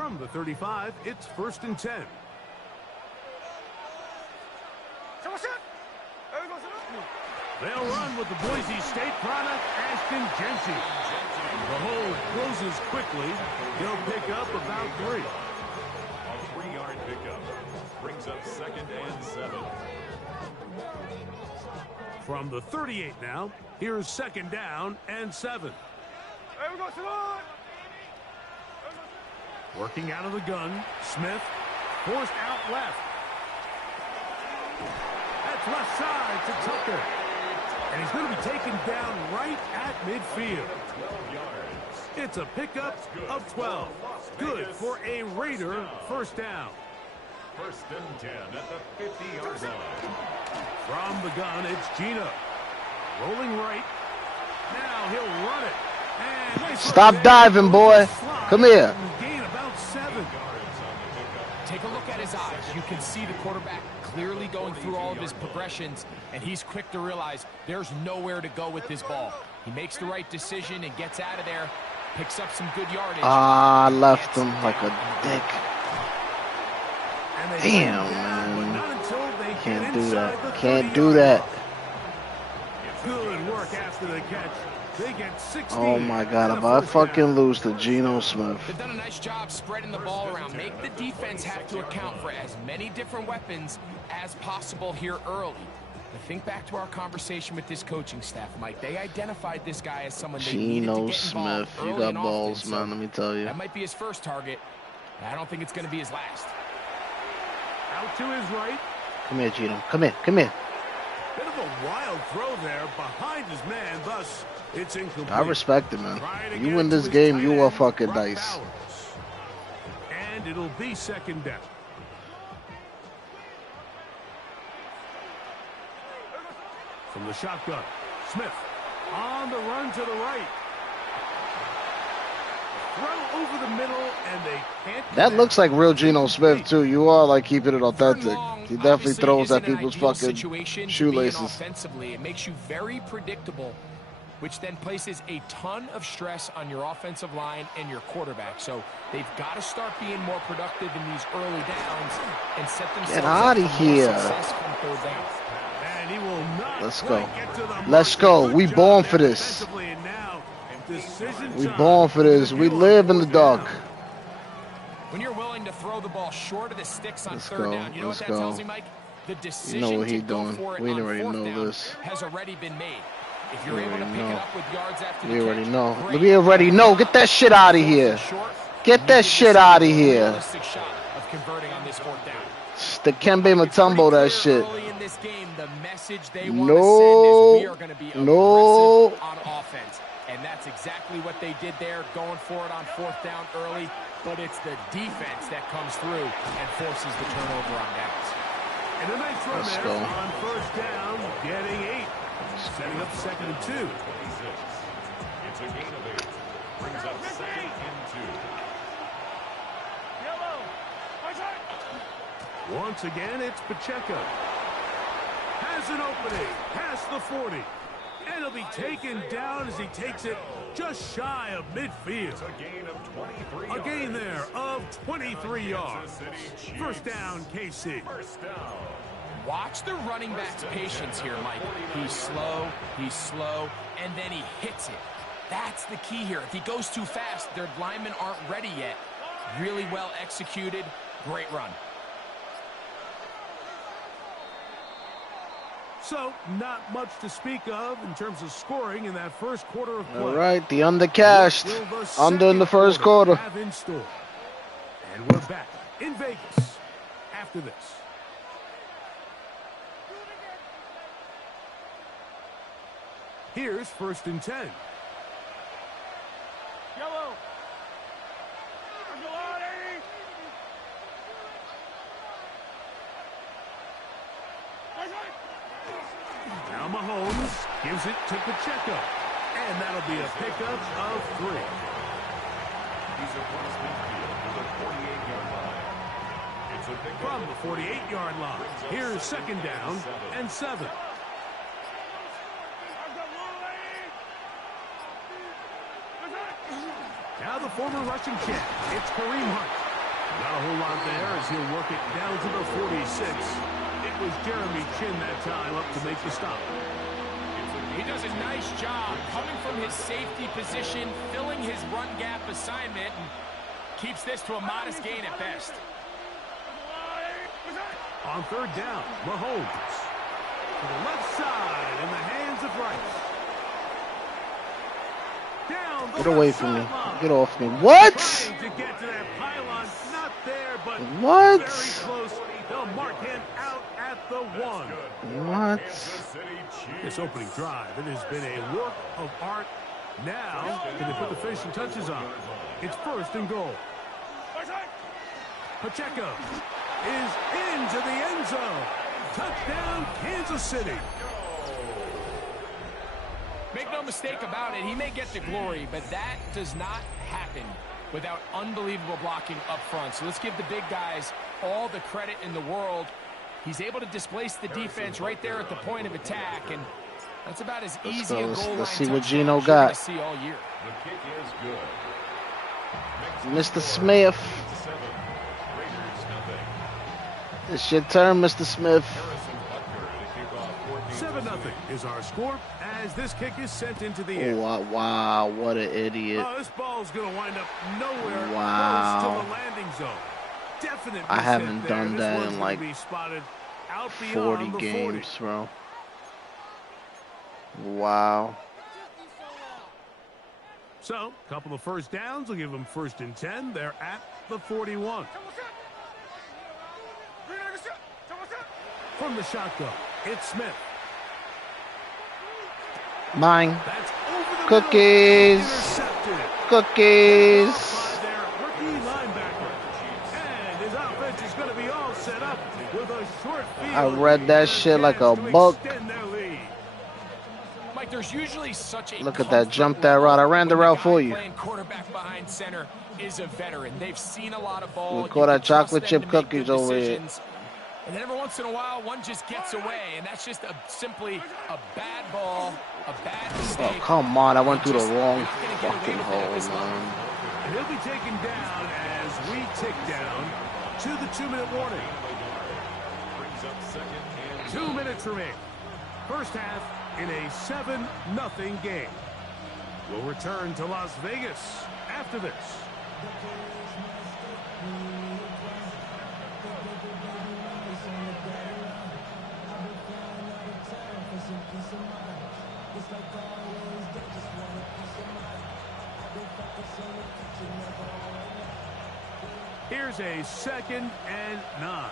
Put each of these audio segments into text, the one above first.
From the 35, it's 1st and 10. They'll run with the Boise State product, Ashton Jeanty. The hold closes quickly. He'll pick up about 3. A 3-yard pickup brings up 2nd and 7. From the 38 now, here's 2nd down and 7. Working out of the gun, Smith forced out left. That's left side to Tucker. And he's going to be taken down right at midfield. It's a pickup of 12. Good for a Raider first down. 1st and 10 at the 50-yard line. From the gun, it's Gino. Rolling right. Now he'll run it. And nice Stop diving, boy. Come here. Gain about 7. Take a look at his eyes. You can see the quarterback clearly going through all of his progressions, and he's quick to realize there's nowhere to go with this ball. He makes the right decision and gets out of there, picks up some good yardage. Ah, I left him like a dick. Damn, man. Can't do that. Can't do that. Good work after the catch. They get 16. Oh my God, if I fucking lose to Geno Smith. They've done a nice job spreading the ball around. Make the defense have to account for as many different weapons as possible here early. But think back to our conversation with this coaching staff, Mike. They identified this guy as someone they needed to get involved Smith, you early got and balls, often. man, let me tell you. That might be his first target. I don't think it's going to be his last. Out to his right. Come here, Geno. Come here. Come here. Bit of a wild throw there behind his man. Thus, it's incomplete. I respect it, man. You win this game, you are fucking nice. And it'll be 2nd down. From the shotgun, Smith on the run to the right. Throw over the middle, and they can't. That looks like real Geno Smith, too. You are, like, keeping it authentic. He definitely throws at people's fucking shoelaces. Offensively, it makes you very predictable, which then places a ton of stress on your offensive line and your quarterback. So they've got to start being more productive in these early downs and set themselves Get out of here. And he will not Let's go. get to the Let's go. We born for this. We born for this. We live in the dark. When you're willing to throw the ball short of the sticks on third down, you know what that tells me, Mike? The decision You know what to he go doing. for it We on already 4th know down this. has already been made. If you're We able to already pick it know. up with yards after We the already catch, know. great. We already know. Get that shit out of here. Get that shit out of here. Realistic shot of converting on this 4th down. It's the Kembe Mutombo, that shit. Early in this game, the message they want to send is we are going to be aggressive on offense. And that's exactly what they did there, going for it on 4th down early. But it's the defense that comes through and forces the turnover on downs. And a nice run Let's there go. on 1st down, getting 8. Setting up 2nd and 2. It's a gain of 8. Brings up 2nd and 2. Once again, it's Pacheco. Has an opening past the 40. And he'll be taken down as he takes it just shy of midfield. It's a gain of 23 A gain there of 23 yards. City First down, KC. First down. Watch the running back's patience here, Mike. He's slow, and then he hits it. That's the key here. If he goes too fast, their linemen aren't ready yet. Really well executed. Great run. So, not much to speak of in terms of scoring in that first quarter of play. All right, the undercashed. Under in the first quarter. Have in store. And we're back in Vegas after this. Here's 1st and 10. Yellow. Now Mahomes gives it to Pacheco. And that'll be a pickup of 3. He's across midfield to the 48-yard line. It's a pickup From the 48-yard line, here's 2nd down and 7. Now the former Russian champ, it's Kareem Hunt. Not a whole lot there as he'll work it down to the 46. It was Jeremy Chin that time up to make the stop. He does a nice job coming from his safety position, filling his run gap assignment, and keeps this to a modest gain at best. On third down, Mahomes. To the left side in the hands of Rice. Down Get away from me. Get off me. What? Trying to get to that pylon. Not there, but what? Very close. They'll mark him out at the 1. What? This opening drive, it has been a work of art. Now, can they put the finishing touches on? It's first and goal. Pacheco is into the end zone. Touchdown, Kansas City. Make no mistake about it, he may get the glory, but that does not happen without unbelievable blocking up front. So let's give the big guys all the credit in the world. He's able to displace the defense right there at the point of attack, and that's about as easy a goal line let's see what touchdown Gino you're got. gonna see all year. The kick is good. Mr. Smith. It's your turn, Mr. Smith. 7-0 is our score as this kick is sent into the air. Oh, wow, what an idiot. Oh, this ball's going to wind up nowhere Wow. close to the landing zone. Definite I mishit haven't there. done This that one's in gonna like be spotted out 40 beyond the games, 40. bro. Wow. So, a couple of first downs will give them 1st and 10. They're at the 41. From the shotgun, it's Smith. Mine. That's over the Cookies. middle. Intercepted. Cookies. By their rookie linebacker. And his offense is going to be all set up with a short field. I read that shit like a to book. extend their lead. Mike, there's usually such a Look at that. Jump that route. I ran the route for you. Playing quarterback behind center is a veteran. They've seen a lot of ball. We call that chocolate chip them to make cookies good over here. decisions. And then every once in a while, one just gets away, and that's just simply a bad ball, a bad mistake. Oh, come on. I went through the Just wrong not gonna get away fucking with it at hole, this level. man. And he'll be taken down as we tick down to the 2-minute warning. 2 minutes remain. First half in a 7-0 game. We'll return to Las Vegas after this. Here's a 2nd and 9.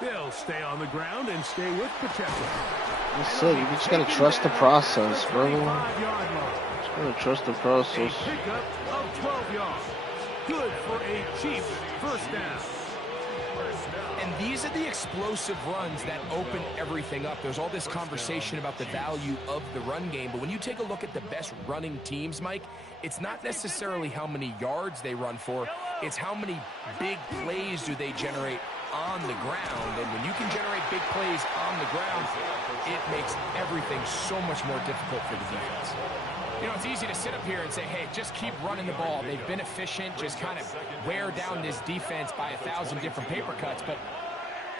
They'll stay on the ground and stay with Pacheco. That's it. You just gotta trust the process, bro. 25-yard line. Just gotta trust the A process. pickup of 12 yards. Good for a cheap first down. And these are the explosive runs that open everything up. There's all this conversation about the value of the run game, but when you take a look at the best running teams, Mike, it's not necessarily how many yards they run for, it's how many big plays do they generate on the ground. And when you can generate big plays on the ground, it makes everything so much more difficult for the defense. You know, it's easy to sit up here and say, hey, just keep running the ball. They've been efficient, just kind of wear down this defense by 1,000 different paper cuts. But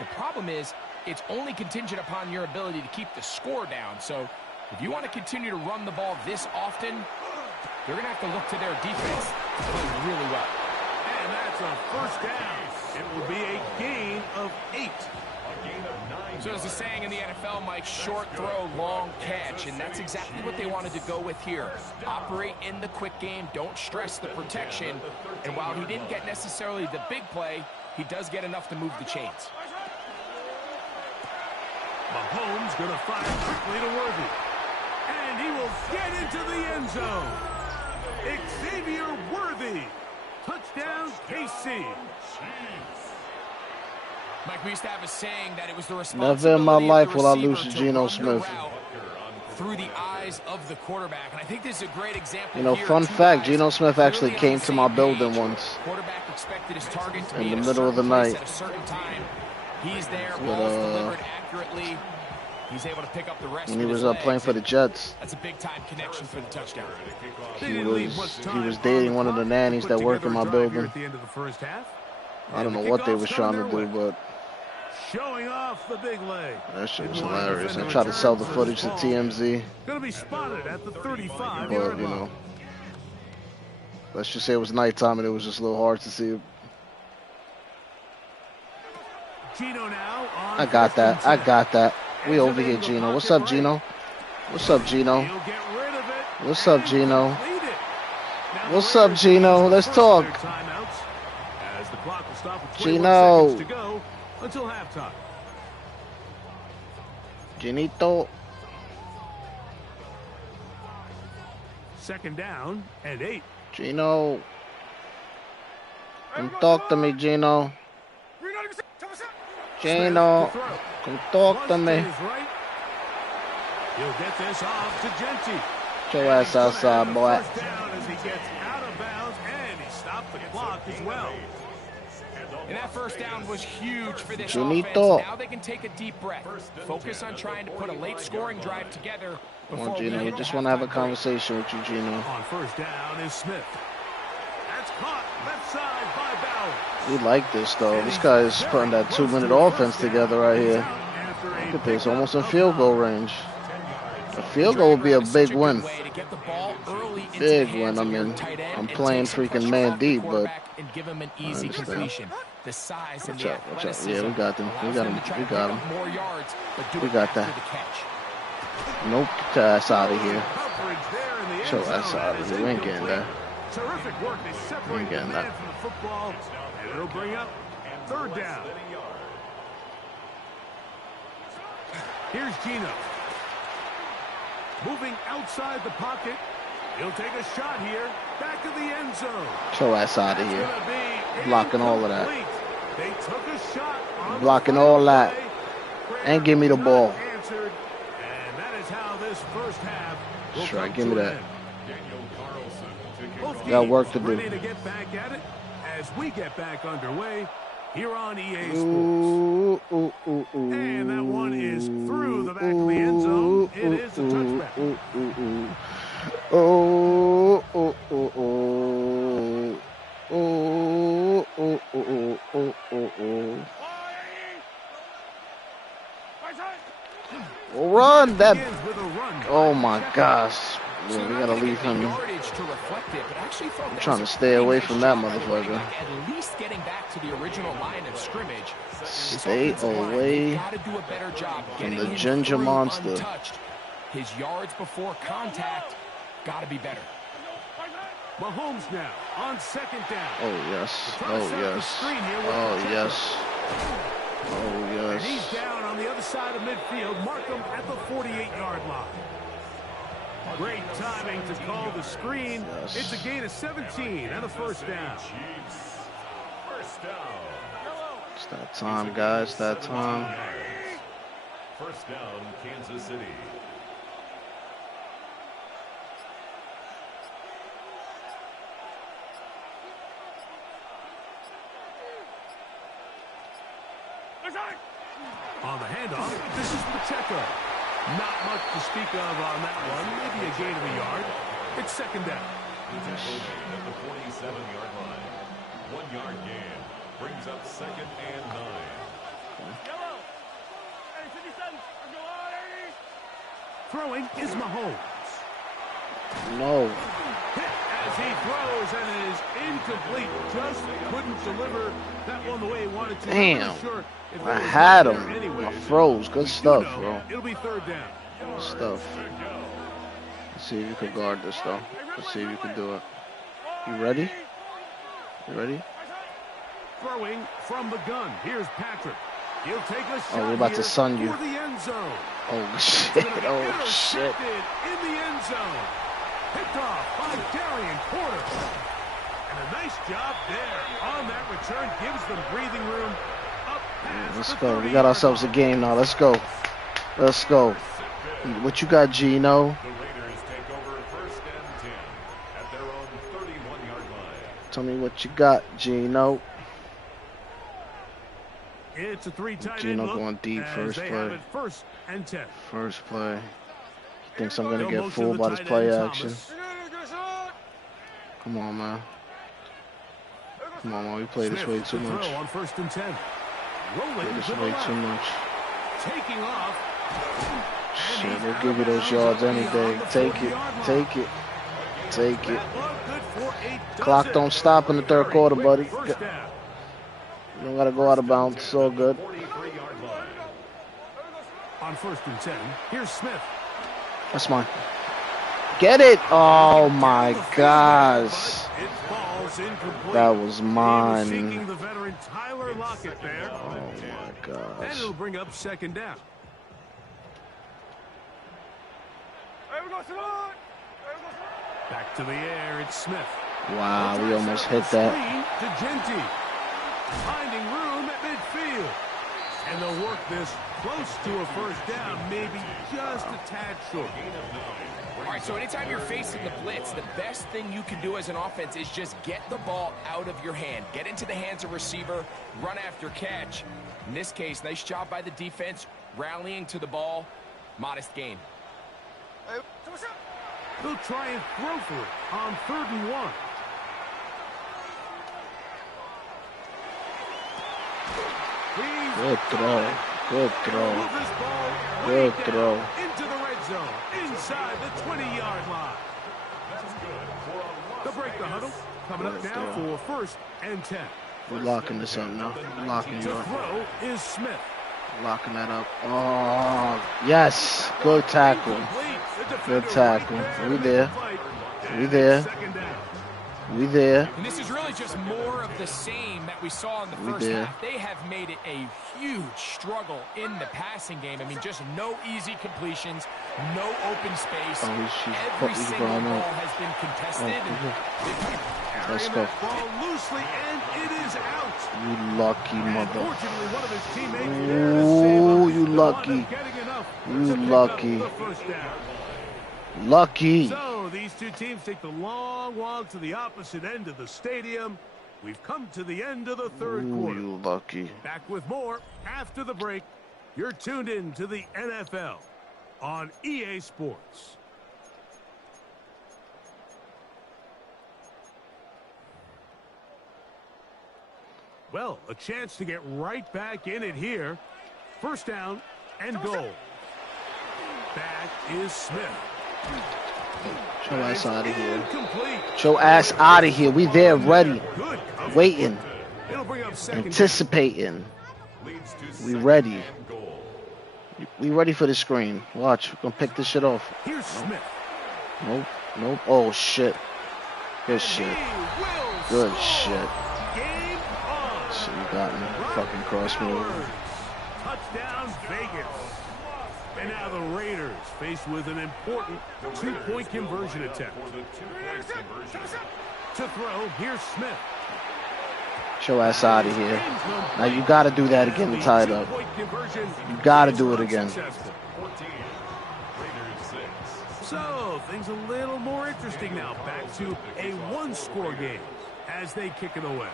the problem is, it's only contingent upon your ability to keep the score down. So if you want to continue to run the ball this often, they're going to have to look to their defense to play really well. And that's a first down. It will be a gain of 8. So there's a saying in the NFL, Mike, short throw, long catch, and that's exactly what they wanted to go with here. Operate in the quick game, don't stress the protection, and while he didn't get necessarily the big play, he does get enough to move the chains. Mahomes going to fire quickly to Worthy. And he will get into the end zone. Xavier Worthy. Touchdown, KC. Mike, we used to have a saying that it was the Never in my responsibility life of the will I receiver lose to to Geno run the Smith. route through the eyes of the quarterback. And I think this is a great example. You know, here. fun Two fact, guys Geno Smith actually clearly on came the to my same building page. once. Quarterback expected his target to In be the in a middle of the certain place night. at a certain time. He's there, balls delivered accurately. He's able to pick up the rest. When he was playing for the Jets. That's a big-time connection for the touchdown. He was dating one of the nannies that work in my building. I don't know what they was trying to do, but showing off the big leg. That shit was hilarious. I tried to sell the footage to TMZ. Gonna be spotted at the 35. But, you know, let's just say it was nighttime and it was just a little hard to see. Gino now on I got that. I got that. We over here, Gino. What's up, Gino? What's up, Gino? What's up, Gino? What's up, Gino? Let's talk. Gino. Until halftime. Ginito. Second down and 8. Gino. Come talk to me, Gino. Gino. Come talk to me. He'll get this off to Genty. Get your ass outside, boy. First down as he gets out of bounds, and he stopped the clock as well. And that first down was huge for this Ginito. offense. Now they can take a deep breath. Focus on trying to put a late scoring drive together. Come on, Gino. We just want to have a conversation with you, Gino. On first down is Smith. That's caught left side by Bauer. We like this, though. This guy is putting that 2-minute offense together right here. Look at this. Almost in field goal range. A field goal would be a big win. Big win. I mean, I'm playing freaking man deep, but I understand. The size and watch the out, watch out. athleticism Yeah, we got them. We got him. We got him. more yards, but do We it got after that. the catch. Nope. Get your ass out of here. Coverage there in the Get your end ass zone. out of here. We ain't getting that. Terrific work. They separate the getting man that. from the football, and it'll bring up third down. Here's Gino. Moving outside the pocket. He'll take a shot here. Back of the end zone. Get your ass out of It's here. gonna be Blocking all of that. incomplete. They took a shot on Blocking the all that. play. And give me the Not ball. answered, and that is how this first half will That's right. come Give me to an that. end. Both Got teams work to do. ready to get back at it as we get back underway here on EA Sports. Ooh, ooh, ooh, ooh. And that one is through the back of the end zone. It is a touchback. Ooh, ooh, ooh. Oh, oh, oh, oh. Oh, oh, oh, oh, oh, oh. Run that. Begins with a run. Oh my gosh. Yeah, we gotta leave him. I'm trying to stay away from that motherfucker. At least getting back to the original line of scrimmage. Stay away from the ginger monster. His yards before contact gotta be better. Mahomes now on second down. Oh yes. Oh yes. Oh yes. Oh And he's yes. down on the other side of midfield. Mark him at the 48-yard line. Great timing to call the screen. Yes. It's a gain of 17 and a first down. First down. It's that time, guys. That time. First down, Kansas City. On the handoff, this is Pacheco. Not much to speak of on that one. Maybe a gain of a yard. It's second down. At the 47-yard line. 1 yard gain. Brings up second and 9. Throwing is Mahomes. No. Hit as he throws, and it is incomplete. Just couldn't deliver that one the way he wanted to. Damn. Not sure if I it was had there him. anyway. I froze. Good stuff, You know, bro. It'll be third down. Good stuff. Let's see if you can guard this, though. Let's see if you can do it. You ready? You ready? Throwing from the gun. Here's Patrick. He'll take a shot we're about to here sun you. for the end zone. Oh shit. Oh shit. Intercepted in the end zone. Picked off by Darian Porter. And a nice job there on that return. Gives them breathing room. Up past Let's the go. We 30 got ourselves a game now. Let's go. Let's go. What you got, Gino? The Raiders take over first and 10 at their own 31-yard line. Tell me what you got, Gino. It's a 3 tight Geno end look going deep first play. First and 10. First play. He thinks I'm going to They'll get motion fooled the by this tight play end, action. Thomas. Come on, man. Come on, man. We play this way too much. On first and 10. Rolling Play this to the way left. too much. Taking off. Shit, they'll give you those yards any day. Take it. Take it. Take it. That one good for a Clock dozen. don't stop in the third quarter, buddy. You First down. don't got to go out of bounds. It's all good. 43-yard line. On first and 10, here's Smith. That's mine. Get it. Oh, my gosh. It falls incomplete. That was He was mine. seeking the veteran Tyler Lockett there. Oh, my And gosh. it'll bring up second down. Back to the air, it's Smith. Wow, we almost hit that. Screen to Genty. Finding room at midfield. And they'll work this close to a first down, maybe just a tad short. All right, so anytime you're facing the blitz, the best thing you can do as an offense is just get the ball out of your hand. Get into the hands of receiver, run after catch. In this case, nice job by the defense, rallying to the ball. Modest gain. They'll try and throw for it on 3rd and 1. Good throw. Good throw. Move this ball Good way throw. down into the red zone, inside the 20-yard line. They'll break the huddle. Coming up now for first and 10. We're locking this up now. We're locking you To up. throw is Smith. Locking that up. Oh, yes. Good tackle. Good tackle. We there. We there. We there. And this is really just more of the same that we saw in the first half. They have made it a huge struggle in the passing game. I mean, just no easy completions, no open space. Every single ball has been contested. Let's go. Ball loosely, and it is out. You lucky mother. Fortunately, one of his teammates there to save Ooh, him. you lucky. You lucky. Lucky. So these two teams take the long walk to the opposite end of the stadium. We've come to the end of the third Ooh, quarter. you lucky. Back with more after the break. You're tuned in to the NFL on EA Sports. Well, a chance to get right back in it here. First down and goal. Back is Smith. Show ass out of here. Incomplete. Show ass out of here. We there, ready, Good coverage. waiting, It'll bring up second down. anticipating. Leads to We second ready. and goal. We ready for the screen. Watch, we're gonna pick this shit off. Here's Smith. Nope, nope. Oh shit. Good shit. He will Good score. shit. Game on. So you got me. Fucking cross me over. Touchdown Vegas. And now the Raiders faced with an important two-point conversion attempt. For the 2-point conversion. To throw, here's Smith. Show ass out of here. Now you gotta do that again to tie it up. Two-point conversion You gotta do it is again. unsuccessful. 14. Raiders 6. So, things a little more interesting now. Back to a one-score game as they kick it away.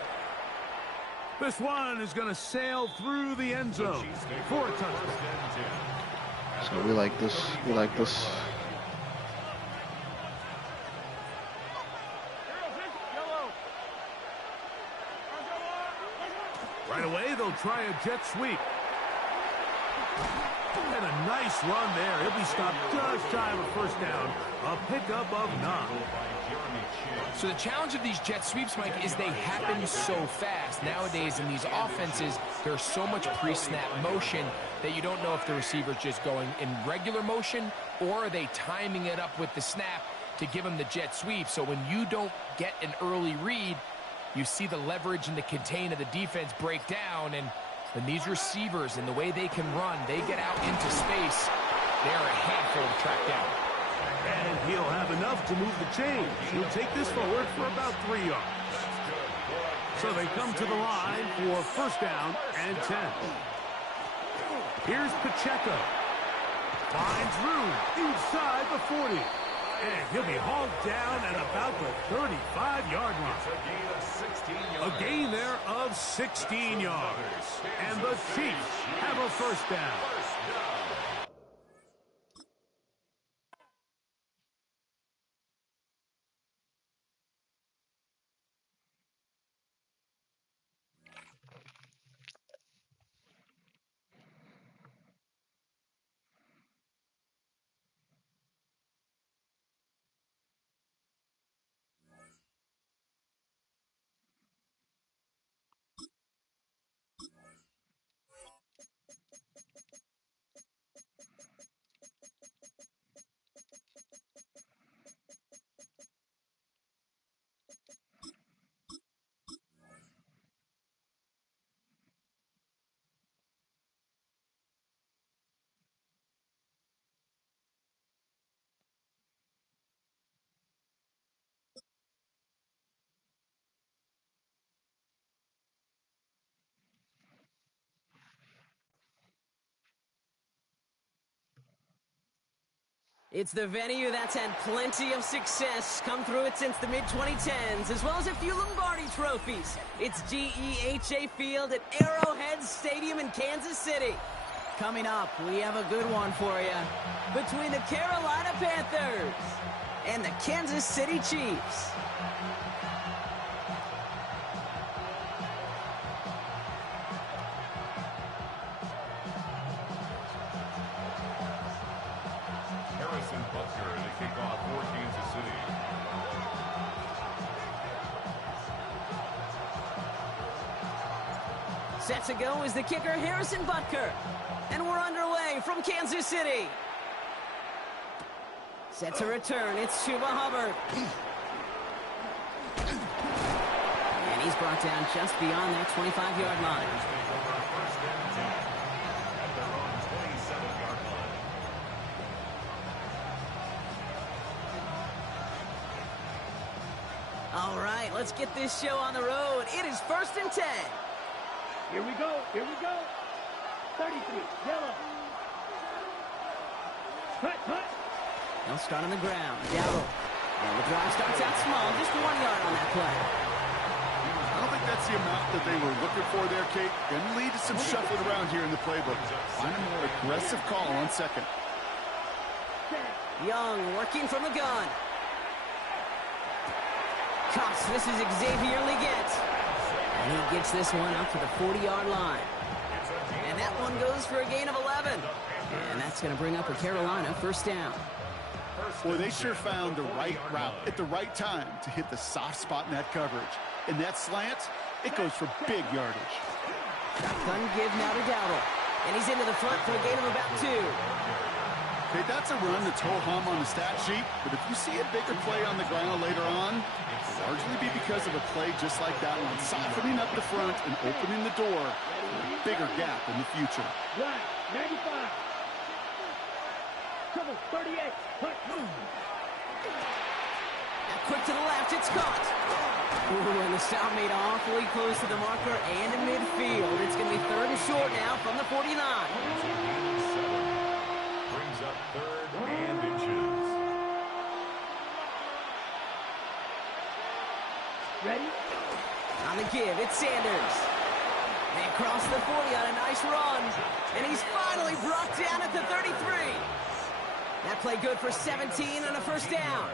This one is going to sail through the end zone for a touchdown. So we like this. We like this. Right away, they'll try a jet sweep. And a nice run there. He'll be stopped just shy of a first down. A pickup of 9. So the challenge of these jet sweeps, Mike, is they happen so fast. Nowadays in these offenses, there's so much pre-snap motion that you don't know if the receiver's just going in regular motion or are they timing it up with the snap to give them the jet sweep. So when you don't get an early read, you see the leverage and the contain of the defense break down, and these receivers and the way they can run, they get out into space, they're a handful to track down. And he'll have enough to move the chains. He'll take this forward for about 3 yards. So they come to the line for first down and 10. Here's Pacheco. Finds room inside the 40. And he'll be hauled down at about the 35-yard line. A A gain there of 16 yards. And the Chiefs have a first down. It's the venue that's had plenty of success come through it since the mid-2010s, as well as a few Lombardi trophies. It's GEHA Field at Arrowhead Stadium in Kansas City. Coming up, we have a good one for you. Between the Carolina Panthers and the Kansas City Chiefs. Harrison Butker to kick off for Kansas City. Set to go is the kicker, Harrison Butker. And we're underway from Kansas City. Set to return, it's Chuba Hubbard. And he's brought down just beyond that 25-yard line. First and 10 at their own 27-yard line. All right, let's get this show on the road. It is 1st and 10. Here we go. 33, yellow. Cut. They'll start on the ground. Dowdle. And the drive starts out small, just 1 yard on that play. I don't think that's the amount that they were looking for there, Kate. Going to lead to some shuffling around here in the playbook. Find a more aggressive call on second. Young working from the gun. Cuffs, this is Xavier Leggett. And he gets this one up to the 40-yard line. And that one goes for a gain of 11. And that's going to bring up a Carolina first down. Boy, they sure found the right route at the right time to hit the soft spot in that coverage. And that slant, it goes for big yardage. Shotgun give now to Dowdle. And he's into the front for a gain of about 2. Okay, that's a run that's ho-hum on the stat sheet, but if you see a bigger play on the ground later on, it'll largely be because of a play just like that one, softening up the front and opening the door for a bigger gap in the future. Black, 95. Trouble, 38. Cut. Now quick to the left, it's caught. Ooh, and the stop made awfully close to the marker and in midfield. It's going to be 3rd and short now from the 49. Brings up 3rd and inches. Ready? On the give, it's Sanders. They cross the 40 on a nice run. And he's finally brought down at the 33. That play good for 17 and a first down.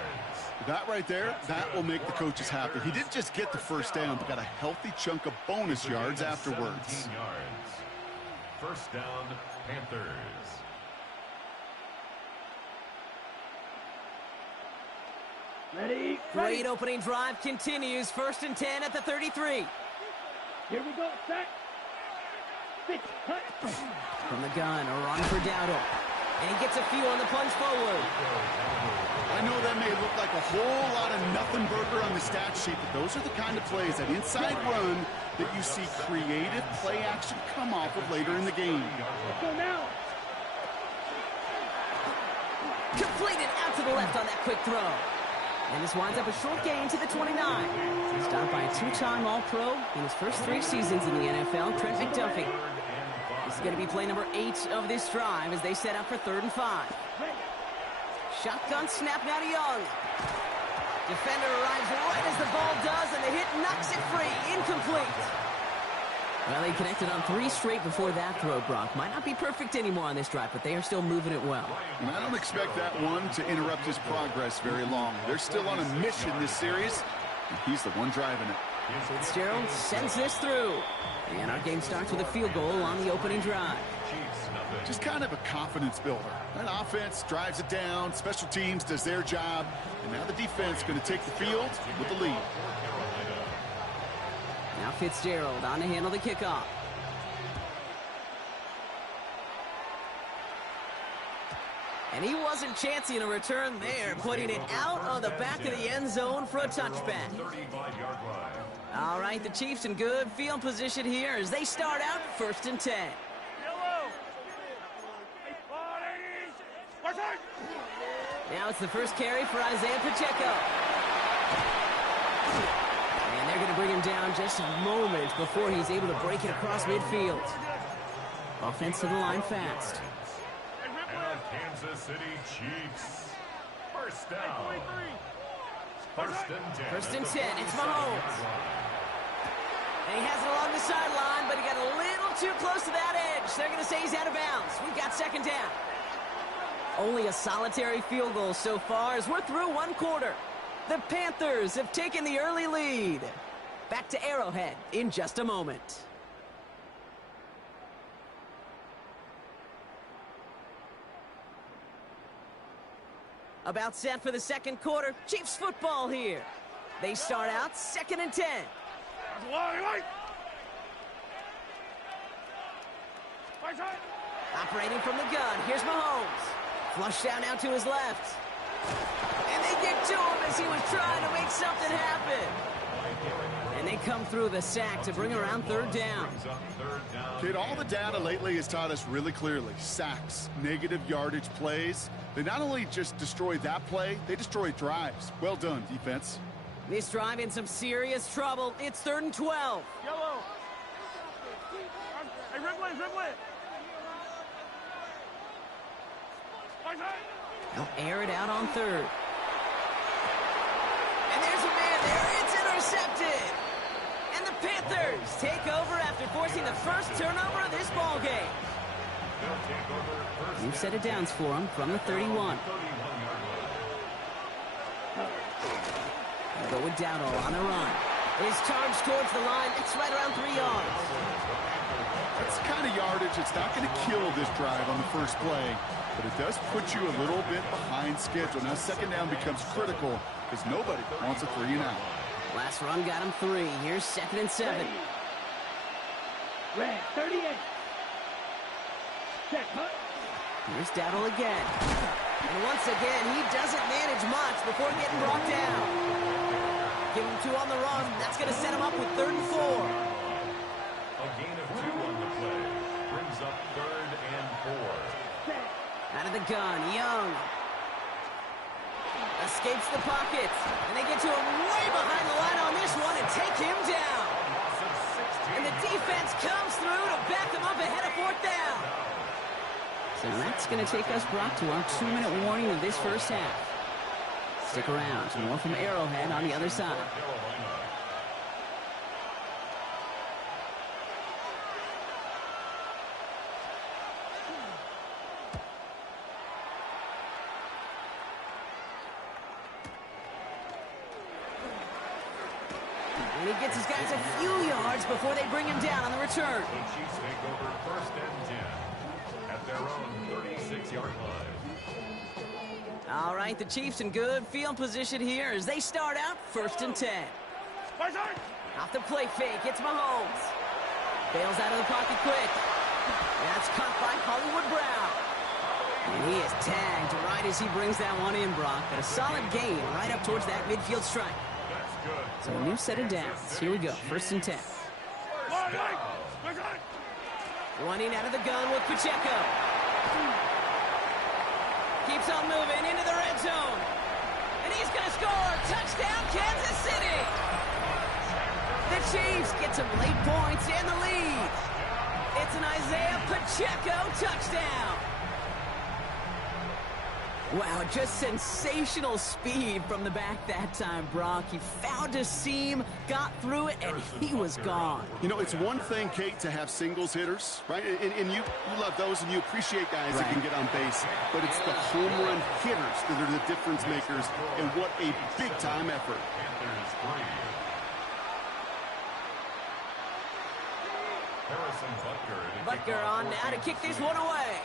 That right there, that will make the coaches happy. He didn't just get the first down, but got a healthy chunk of bonus yards afterwards. 17 yards. First down, Panthers. Ready? Great opening drive continues. 1st and 10 at the 33. Here we go. Set. 6. Cut. From the gun, a run for Dowdle. And he gets a few on the punch forward. I know that may look like a whole lot of nothing burger on the stat sheet, but those are the kind of plays, that inside run, that you see creative play action come off of later in the game. Let's go now. Completed out to the left on that quick throw. And this winds up a short gain to the 29. Stopped by a 2-time All-Pro in his first 3 seasons in the NFL, Trent McDuffie. This is going to be play number 8 of this drive as they set up for 3rd and 5. Shotgun snap now to Young. Defender arrives right as the ball does, and the hit knocks it free. Incomplete. Well, they connected on 3 straight before that throw, Brock. Might not be perfect anymore on this drive, but they are still moving it well. And I don't expect that one to interrupt his progress very long. They're still on a mission this series, and he's the one driving it. Fitzgerald sends this through. And our game starts with a field goal on the opening drive. Just kind of a confidence builder. That offense drives it down, special teams does their job, and now the defense is going to take the field with the lead. Now Fitzgerald on to handle the kickoff. And he wasn't chancing a return there, putting it out on the back of the end zone for a touchback. All right, the Chiefs in good field position here as they start out 1st and 10. Now it's the first carry for Isaiah Pacheco. And they're going to bring him down just a moment before he's able to break it across midfield. Offense to the line fast. Kansas City Chiefs. First down. 1st and 10. It's Mahomes. And he has it along the sideline, but he got a little too close to that edge. They're going to say he's out of bounds. We've got 2nd down. Only a solitary field goal so far as we're through 1 quarter. The Panthers have taken the early lead. Back to Arrowhead in just a moment. About set for the 2nd quarter. Chiefs football here. They start out 2nd and 10. Operating from the gun. Here's Mahomes. Flush down now to his left. And they get to him as he was trying to make something happen. And they come through the sack to bring around 3rd down. Kid, all the data lately has taught us really clearly. Sacks, negative yardage plays. They not only just destroy that play, they destroy drives. Well done, defense. This drive in some serious trouble. It's 3rd and 12. Yellow. Hey, Ridley. They'll air it out on 3rd. And there's a man there. It's intercepted. And the Panthers take over after forcing the first turnover of this ball game. New set of downs for him from the 31. They'll go with Dowdle on the run. His charge towards the line. It's right around 3 yards. That's the kind of yardage that's not going to kill this drive on the first play, but it does put you a little bit behind schedule. Now 2nd down becomes critical because nobody wants a 3 and out. Last run got him 3. Here's 2nd and 7. Red 38. Check, huh? Here's Dowdle again. And once again, he doesn't manage much before getting brought down. Give him 2 on the run. That's going to set him up with 3rd and 4. A gain of 2 on the play. Brings up 3rd and 4. Out of the gun, Young. Escapes the pocket. And they get to him way behind the line on this one and take him down. And the defense comes through to back him up ahead of 4th down. So that's going to take us, Brock, to our 2-minute warning of this first half. Stick around. More from Arrowhead on the other side. And he gets his guys a few yards before they bring him down on the return. The Chiefs take over 1st and 10 at their own 36-yard line. All right, the Chiefs in good field position here as they start out 1st and 10. Off the play fake, it's Mahomes. Bails out of the pocket quick. That's caught by Hollywood Brown. And he is tagged right as he brings that one in, Brock. But a solid gain right up towards that midfield strike. So a new set of downs. Here we go, 1st and 10. Running out of the gun with Pacheco. Keeps on moving into the red zone. And he's going to score. Touchdown, Kansas City. The Chiefs get some late points in the lead. It's an Isaiah Pacheco touchdown. Wow, just sensational speed from the back that time, Brock. He found a seam, got through it, and he was gone. You know, it's one thing, Kate, to have singles hitters, right? And you love those, and you appreciate guys that can get on base. But it's the home run hitters that are the difference makers, and what a big-time effort. Butker on now to kick this one away.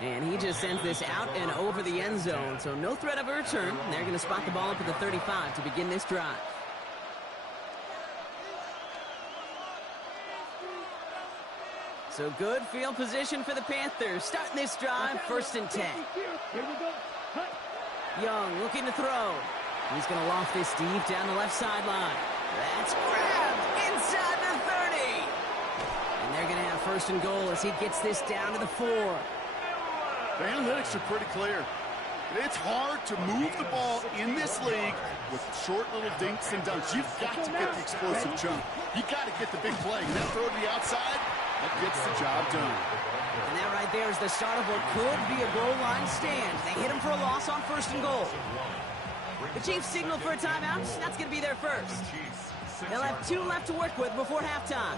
And he just sends this out and over the end zone, so no threat of a return. They're going to spot the ball up at the 35 to begin this drive. So good field position for the Panthers. Starting this drive, 1st and 10. Young looking to throw. He's going to loft this deep down the left sideline. That's grabbed inside the 30. And they're going to have 1st and goal as he gets this down to the 4. The analytics are pretty clear. It's hard to move the ball in this league with short little dinks and dunks. You've got to get the explosive jump. You've got to get the big play. And that throw to the outside, that gets the job done. And that right there is the start of what could be a goal line stand. They hit him for a loss on 1st and goal. The Chiefs signal for a timeout. That's going to be their first. They'll have 2 left to work with before halftime.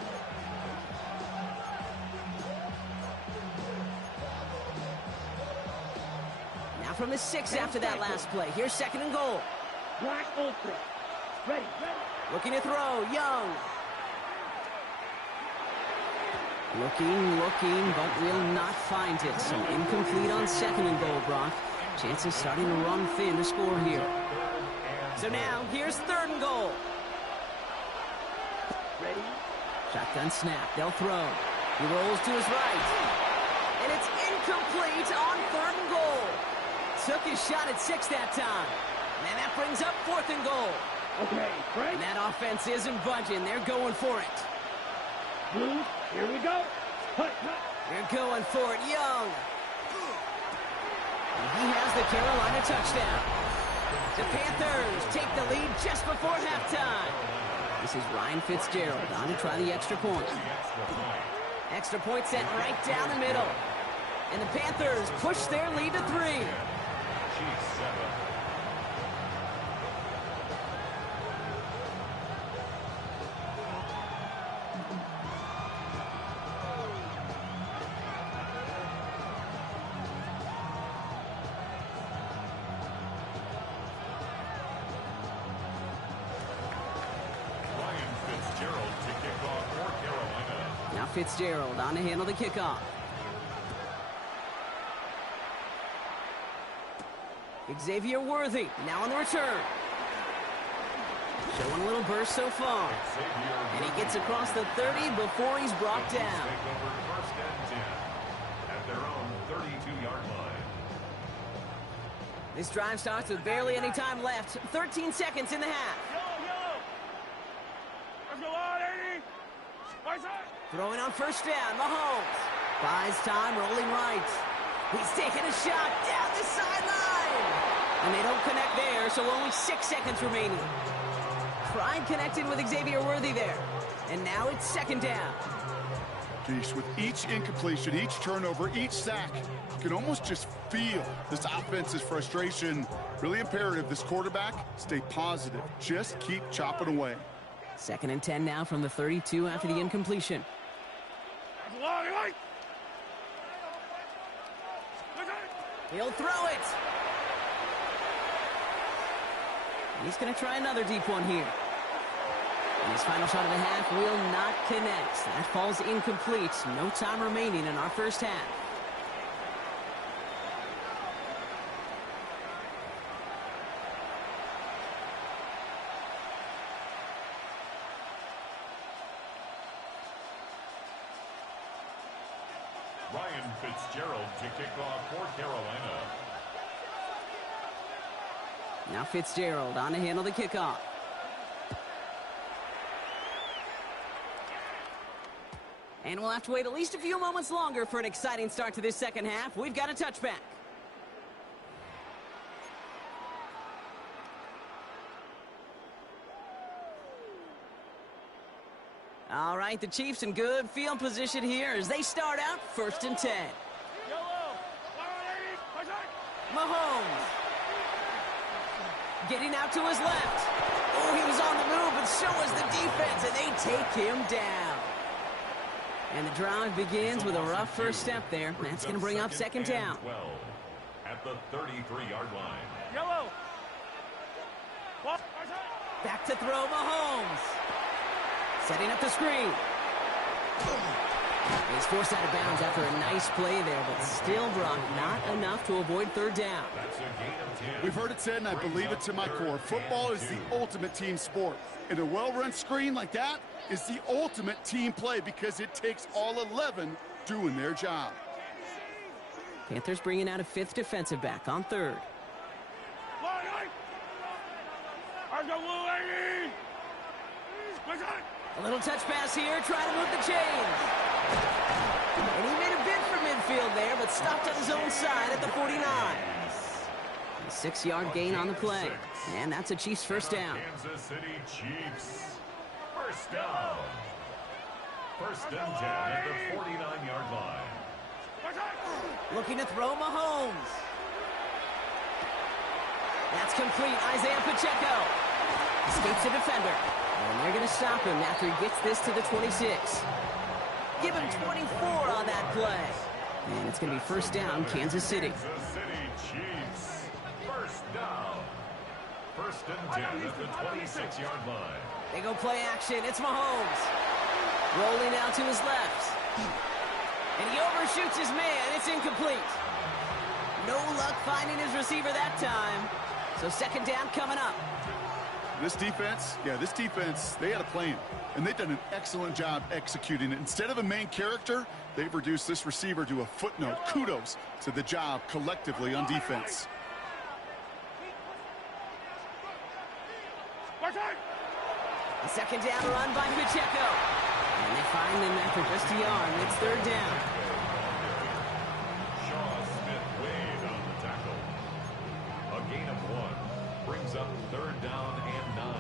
Now from the 6 after that last play. Here's 2nd and goal. Black Ultra. Ready. Looking to throw. Young. Looking, but will not find it. So incomplete on 2nd and goal, Brock. Chances starting to run thin to score here. So now, here's 3rd and goal. Ready. Shotgun snap. They'll throw. He rolls to his right. And it's incomplete on 3rd and goal. Took his shot at 6 that time. And that brings up 4th and goal. Okay, Frank. And that offense isn't budging. They're going for it. Blue, here we go. Hut. They're going for it. Young. And he has the Carolina touchdown. The Panthers take the lead just before halftime. This is Ryan Fitzgerald on to try the extra point. Extra point set right down the middle. And the Panthers push their lead to 3. Fitzgerald on to handle the kickoff. Xavier Worthy now on the return. Showing a little burst so far. And he gets across the 30 before he's brought down. First and 10 at their own 32-yard line. This drive starts with barely any time left. 13 seconds in the half. Let's go on, 80. Throwing on 1st down, Mahomes. Buys time, rolling right. He's taking a shot down the sideline. And they don't connect there, so only 6 seconds remaining. Pride connected with Xavier Worthy there. And now it's 2nd down. Geez, with each incompletion, each turnover, each sack, you can almost just feel this offense's frustration. Really imperative, this quarterback, stay positive. Just keep chopping away. 2nd and 10 now from the 32 after the incompletion. He'll throw it. He's going to try another deep one here. And his final shot of the half will not connect. That falls incomplete. No time remaining in our first half. Ryan Fitzgerald to kick off for Carolina. Now Fitzgerald on to handle the kickoff. And we'll have to wait at least a few moments longer for an exciting start to this second half. We've got a touchback. All right, the Chiefs in good field position here as they start out 1st and 10. Mahomes. Getting out to his left. Oh, he was on the move, but so was the defense, and they take him down. And the drive begins with a rough first step there. That's going to bring up 2nd down. 12 at the 33-yard line. Yellow. Back to throw Mahomes. Setting up the screen. He's forced out of bounds after a nice play there, but still, Brock, not enough to avoid 3rd down. That's a gain of 10. We've heard it said, and I believe it to my core. Football is the ultimate team sport. And a well-run screen like that is the ultimate team play because it takes all 11 doing their job. Panthers bringing out a 5th defensive back on 3rd. A little touch pass here, trying to move the chains. And he made a bid for midfield there, but stopped on his own side at the 49. A 6-yard gain on the play. And that's a Chiefs 1st down. Kansas City Chiefs. 1st down. 1st and 10 at the 49-yard line. Looking to throw Mahomes. That's complete. Isaiah Pacheco escapes the defender. And they're going to stop him after he gets this to the 26. Give him 24 on that play. And it's going to be 1st down, Kansas City. Kansas City Chiefs. 1st down. 1st and 10 at the 26-yard line. They go play action. It's Mahomes. Rolling out to his left. And he overshoots his man. It's incomplete. No luck finding his receiver that time. So 2nd down coming up. This defense, they had a plan. And they've done an excellent job executing it. Instead of a main character, they've reduced this receiver to a footnote. Kudos to the job collectively on defense. The 2nd down run by Pacheco. And they find him after just a yard. It's 3rd down. Shaw Smith Wade on the tackle. A gain of 1 brings up 3rd down and 9.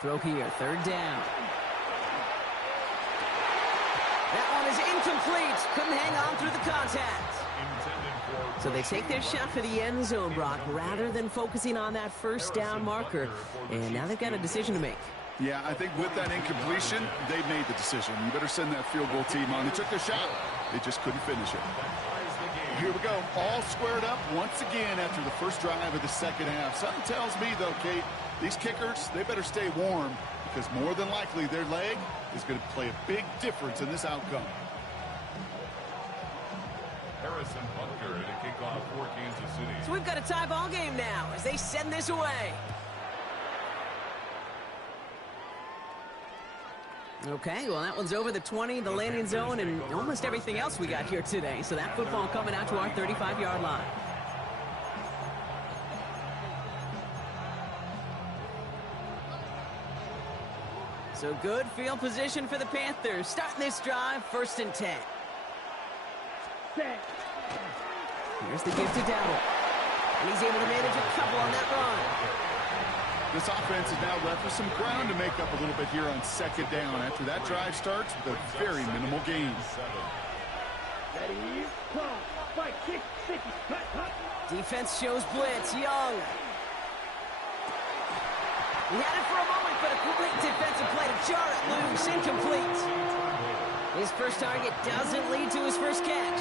Throw here, 3rd down. That one is incomplete. Couldn't hang on through the contact. So they take their shot for the end zone, Brock, rather than focusing on that 1st down marker. And now they've got a decision to make. Yeah, I think with that incompletion, they made the decision. You better send that field goal team on. They took their shot. They just couldn't finish it. Here we go. All squared up once again after the 1st drive of the 2nd half. Something tells me, though, Kate, these kickers, they better stay warm because more than likely their leg is going to play a big difference in this outcome. Harrison Butker to kick off for Kansas City. So we've got a tie ball game now as they send this away. Okay, well, that one's over the 20, the landing zone, and almost everything else we got here today. So that football coming out to our 35-yard line. So good field position for the Panthers. Starting this drive, 1st and 10. Here's the give to Dowdle. And he's able to manage a couple on that run. This offense is now left with some ground to make up a little bit here on 2nd down after that drive starts with a very minimal gain. Ready, cross, fight, kick, sticky, cut. Defense shows blitz. Young. He had it for a moment, but a great defensive play to jar it loose. Incomplete. His first target doesn't lead to his first catch.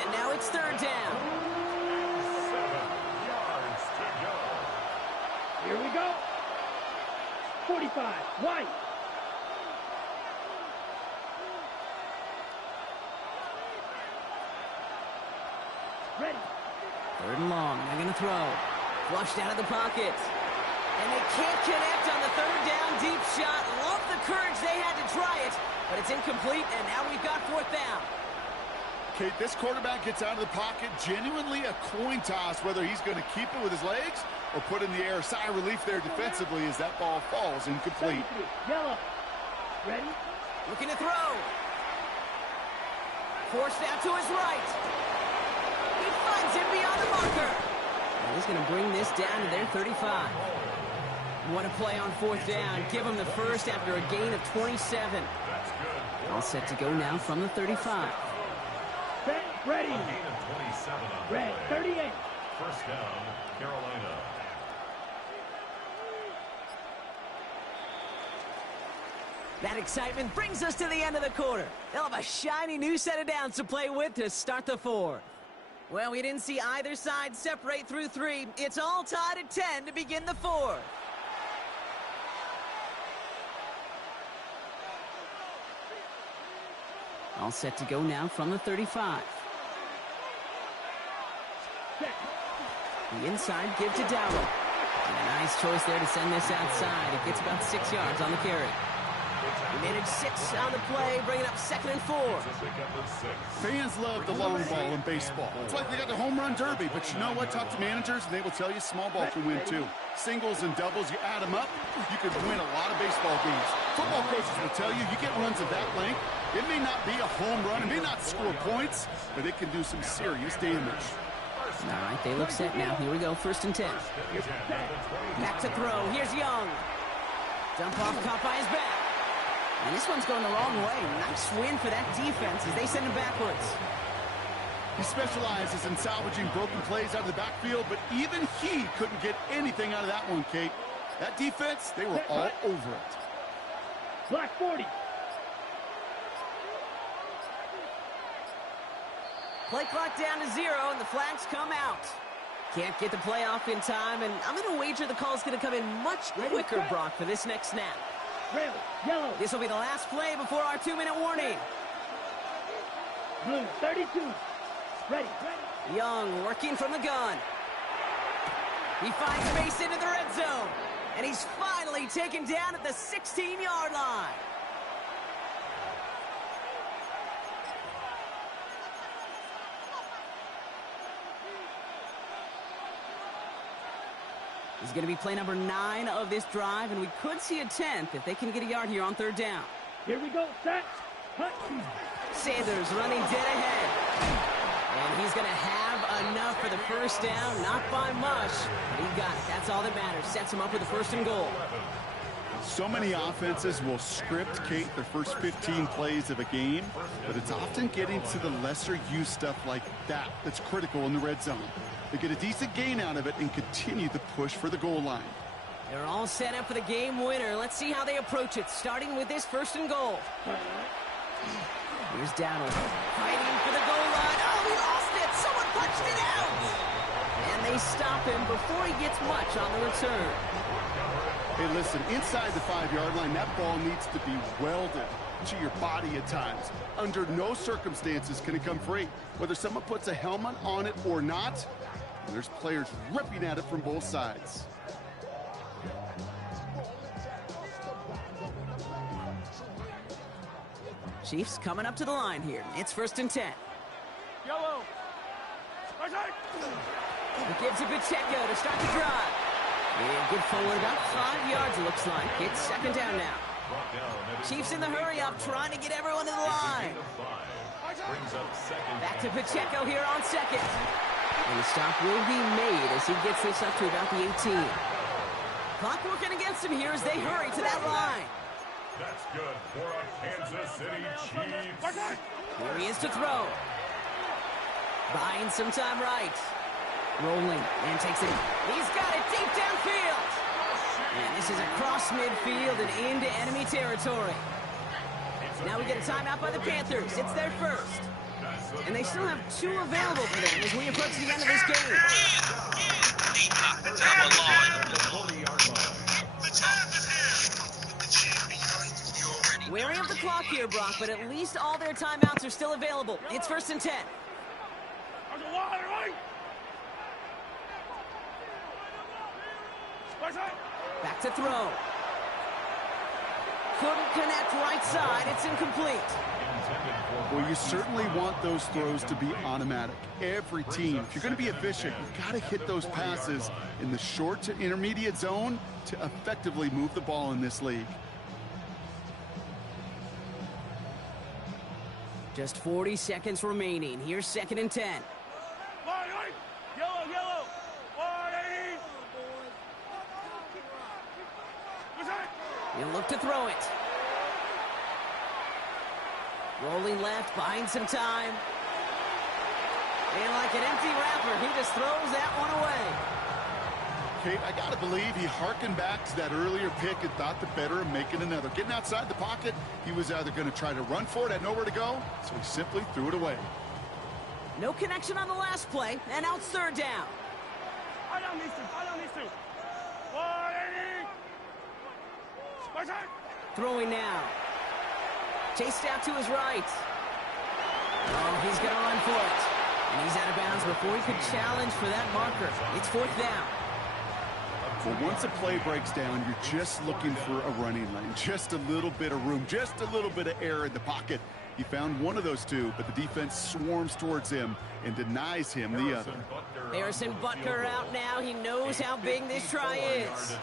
And now it's 3rd down. 7 yards to go. Here we go. 45, White. Ready. 3rd and long. They're going to throw. Flushed out of the pocket. And they can't connect on the 3rd down deep shot. Love the courage they had to try it. But it's incomplete, and now we've got 4th down. Kate, this quarterback gets out of the pocket, genuinely a coin toss whether he's going to keep it with his legs or put in the air. Sigh of relief there defensively as that ball falls incomplete. Yellow. Ready. Looking to throw. Forced out to his right. finds him beyond the marker. And he's going to bring this down to their 35. What a play on fourth down. Give him the first after a gain of 27. All set to go now from the 35. Set, ready. Red, 38. First down, Carolina. That excitement brings us to the end of the quarter. They'll have a shiny new set of downs to play with to start the fourth. Well, we didn't see either side separate through 3. It's all tied at 10 to begin the fourth. All set to go now from the 35. The inside give to Dowdle. And a nice choice there to send this outside. It gets about 6 yards on the carry. He managed 6 on the play, bringing up 2nd and 4. Fans love the long ball in baseball. It's like they got the home run derby, but you know what? Talk to managers, and they will tell you small ball can win too. Singles and doubles, you add them up, you could win a lot of baseball games. Football coaches will tell you, you get runs of that length, it may not be a home run, it may not score points, but it can do some serious damage. All right, they look set now. Here we go, 1st and 10. Back to throw. Here's Young. Dump off, caught by his back. And this one's going the wrong way. Nice win for that defense as they send him backwards. He specializes in salvaging broken plays out of the backfield, but even he couldn't get anything out of that one, Kate. That defense, they were all over it. Black 40. Play clock down to 0, and the flags come out. Can't get the play off in time, and I'm going to wager the call's going to come in much quicker, Brock, for this next snap. Red, yellow. This will be the last play before our 2-minute warning. Blue, 32. Ready. Young working from the gun. He finds space into the red zone, and he's finally taken down at the 16-yard line. This is going to be play number 9 of this drive, and we could see a 10th if they can get a yard here on 3rd down. Here we go, set, cut. Sanders running dead ahead. And he's going to have enough for the first down, not by much, but he got it. That's all that matters. Sets him up with the 1st and goal. So many offenses will script, Kate, their first 15 plays of a game, but it's often getting to the lesser use stuff like that that's critical in the red zone. They get a decent gain out of it and continue the push for the goal line. They're all set up for the game winner. Let's see how they approach it, starting with this 1st and goal. Here's Dowdle fighting for the goal line. Oh, he lost it. Someone punched it out. And they stop him before he gets much on the return. Hey, listen, inside the 5-yard line, that ball needs to be welded to your body at times. Under no circumstances can it come free. Whether someone puts a helmet on it or not, there's players ripping at it from both sides. Chiefs coming up to the line here. It's 1st and 10. Yellow. He gives it Pacheco to start the drive. And good forward, about 5 yards, it looks like. It's 2nd down now. Chiefs in the hurry-up, trying to get everyone to the line. Back to Pacheco here on 2nd. And the stop will be made as he gets this up to about the 18. Clock working against him here as they hurry to that line. That's good for a Kansas City Chiefs. Here he is to throw. Buying some time right. Rolling and takes it. He's got it deep downfield. And this is across midfield and into enemy territory. Now we get a timeout by the Panthers. It's their first. And they still have 2 available for them as we approach the end of this game. Wary of the clock here, Brock, but at least all their timeouts are still available. It's 1st and 10. Back to throw. Couldn't connect right side. It's incomplete. Well, you certainly want those throws to be automatic. Every team, if you're going to be efficient, you've got to hit those passes in the short to intermediate zone to effectively move the ball in this league. Just 40 seconds remaining. Here's 2nd and 10. He'll look to throw it. Rolling left, buying some time. And like an empty wrapper, he just throws that one away. Kate, I got to believe he harkened back to that earlier pick and thought the better of making another. Getting outside the pocket, he was either going to try to run for it, had nowhere to go, so he simply threw it away. No connection on the last play, and out third down. Throwing now. Chased out to his right. Oh, he's going to run for it. And he's out of bounds before he could challenge for that marker. It's fourth down. Well, once a play breaks down, you're just looking for a running lane. Just a little bit of room, just a little bit of air in the pocket. He found one of those two, but the defense swarms towards him and denies him the other. Harrison Butker out now. He knows how big this try is.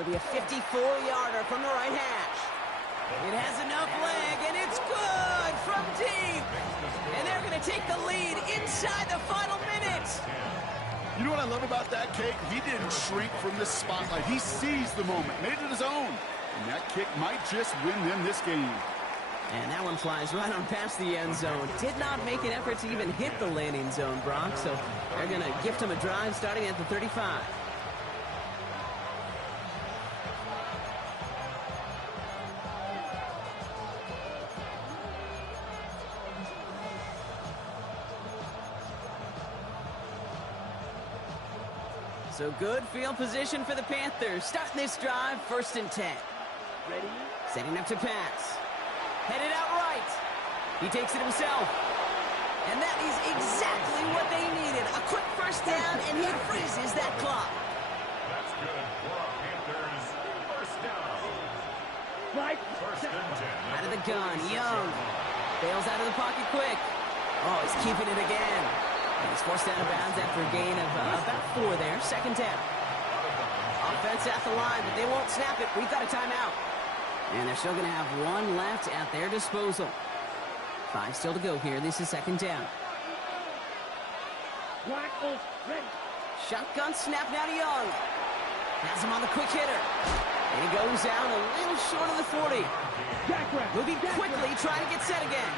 It'll be a 54-yarder from the right hash. It has enough leg, and it's good from deep. And they're going to take the lead inside the final minutes. You know what I love about that, Kate? He didn't shrink from the spotlight. He seized the moment, made it his own. And that kick might just win them this game. And that one flies right on past the end zone. Did not make an effort to even hit the landing zone, Brock. So they're going to gift him a drive starting at the 35. So good field position for the Panthers. Starting this drive, 1st and 10. Ready? Setting up to pass. Headed out right. He takes it himself. And that is exactly what they needed. A quick first down, and he freezes that clock. That's good for our Panthers. First down. Right. First and 10. Out of the gun, Young. Bails out of the pocket quick. Oh, he's keeping it again. And he's forced out of bounds after a gain of about 4 there. 2nd down. Offense at the line, but they won't snap it. We've got a timeout. And they're still going to have 1 left at their disposal. 5 still to go here. This is 2nd down. Black Oak, ready. Shotgun snap now to Young. Has him on the quick hitter. And he goes out a little short of the 40. Jackrabbit. Moving quickly, trying to get set again.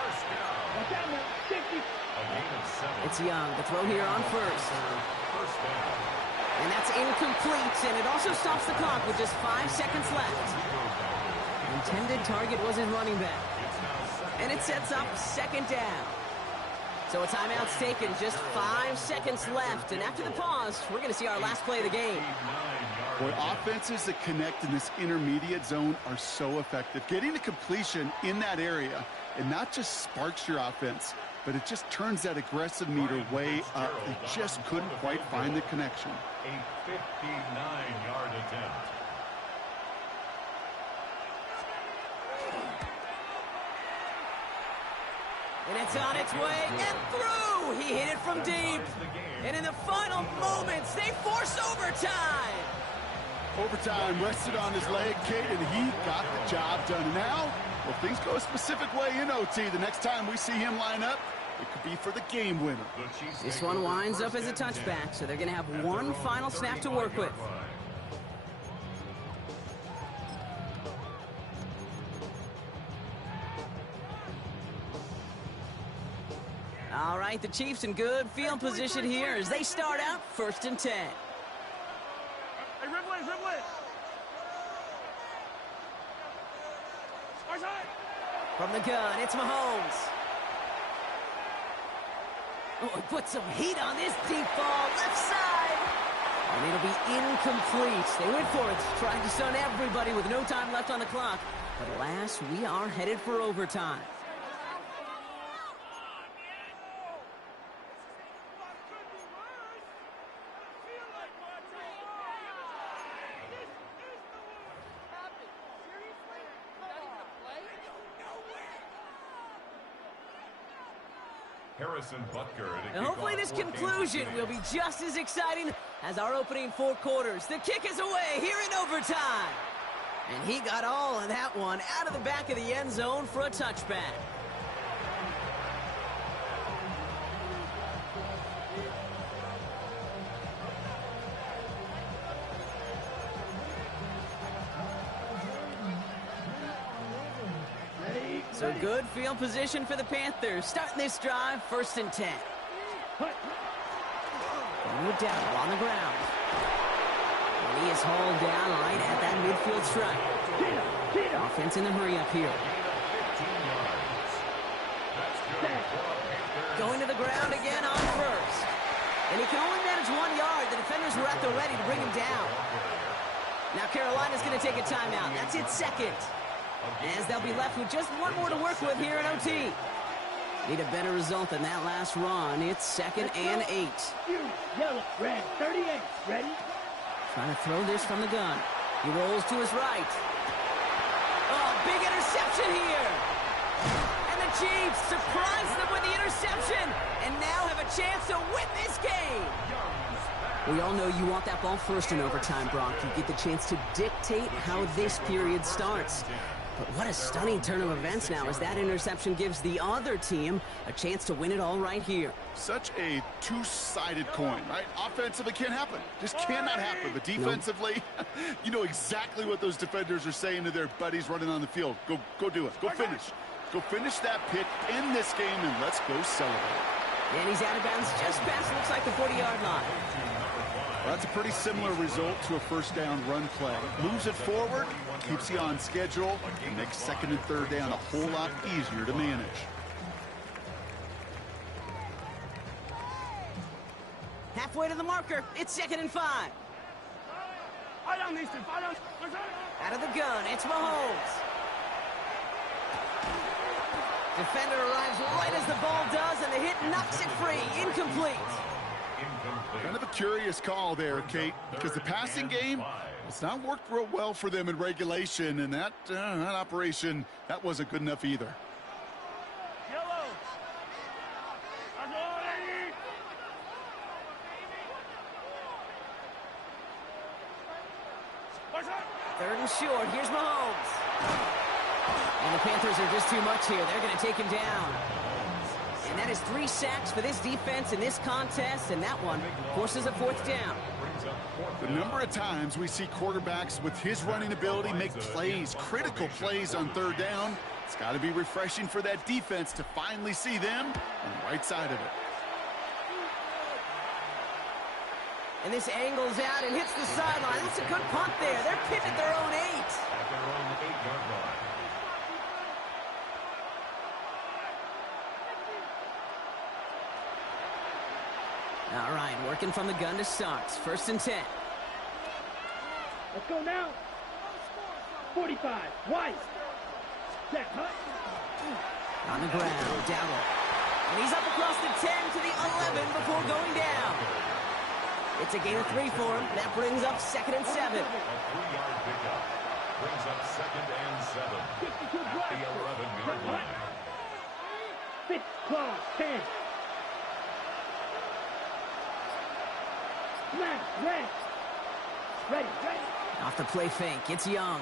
First down. Watch out now. 50. A gain of 7. It's Young. The throw here on first. First down. And that's incomplete, and it also stops the clock with just 5 seconds left. Intended target was his running back. And it sets up 2nd down. So a timeout's taken, just 5 seconds left. And after the pause, we're going to see our last play of the game. Boy, offenses that connect in this intermediate zone are so effective. Getting the completion in that area, and not just sparks your offense, but it just turns that aggressive meter way up. They just couldn't quite find the connection. A 59-yard attempt. And it's on its way and through. He hit it from deep. And in the final moments, they force overtime. Overtime rested on his leg, Kate, and he got the job done. Now, well, things go a specific way in OT. The next time we see him line up, it could be for the game winner. This one winds up as a touchback, so they're going to have 1 final snap to work with. All right, the Chiefs in good field position here as they start out 1st and 10. Hey, Ripley, Ripley. From the gun, it's Mahomes. Oh, he put some heat on this deep ball, left side. And it'll be incomplete. They went for it, trying to stun everybody with no time left on the clock. But alas, we are headed for overtime. Harrison Butker. And hopefully this conclusion will be just as exciting as our opening 4 quarters. The kick is away here in overtime. And he got all of that one out of the back of the end zone for a touchback. So good field position for the Panthers. Starting this drive, 1st and 10. Dowdle on the ground. And he is hauled down right at that midfield stripe. Offense in the hurry up here. Going to the ground again on 1st. And he can only manage 1 yard. The defenders were at the ready to bring him down. Now Carolina's going to take a timeout. That's its 2nd. As they'll be left with just 1 more to work with here in OT. Need a better result than that last run. It's 2nd and 8. Yellow, red, 38. Ready? Trying to throw this from the gun. He rolls to his right. Oh, big interception here. And the Chiefs surprise them with the interception and now have a chance to win this game. We all know you want that ball first in overtime, Brock. You get the chance to dictate how this period starts. But what a stunning turn of events now as that interception gives the other team a chance to win it all right here. Such a two-sided coin, right? Offensively can't happen. Just cannot happen. But defensively, you know exactly what those defenders are saying to their buddies running on the field. Go do it. Go finish. Go finish that pick in this game, and let's go celebrate. And he's out of bounds just past, looks like, the 40-yard line. Well, that's a pretty similar result to a 1st down run play. Moves it forward, keeps you on schedule, and makes 2nd and 3rd down a whole lot easier to manage. Halfway to the marker. It's 2nd and 5. Out of the gun, it's Mahomes. Defender arrives right as the ball does, and the hit knocks it free. Incomplete. Kind of a curious call there, Kate, because the passing game, it's not worked real well for them in regulation, and that operation, that wasn't good enough either. Yellow. 3rd and short. Here's Mahomes. And the Panthers are just too much here. They're going to take him down. And that is 3 sacks for this defense in this contest, and that one forces a 4th down. The number of times we see quarterbacks with his running ability make plays, critical plays on 3rd down, it's got to be refreshing for that defense to finally see them on the right side of it. And this angles out and hits the sideline. That's a good punt there. They're pinned at their own 8. At their own 8-yard line. All right, working from the gun to start. 1st and 10. Let's go now. 45. White. Set. Hut. On the ground, Dowdle. And he's up across the 10 to the 11 before going down. It's a gain of 3 for him. That brings up 2nd and 7. A 3-yard pickup. Brings up 2nd and 7. At the 11-yard line. Fifth claw. 10. Smash. Red. Ready. Off the play fake, it's Young.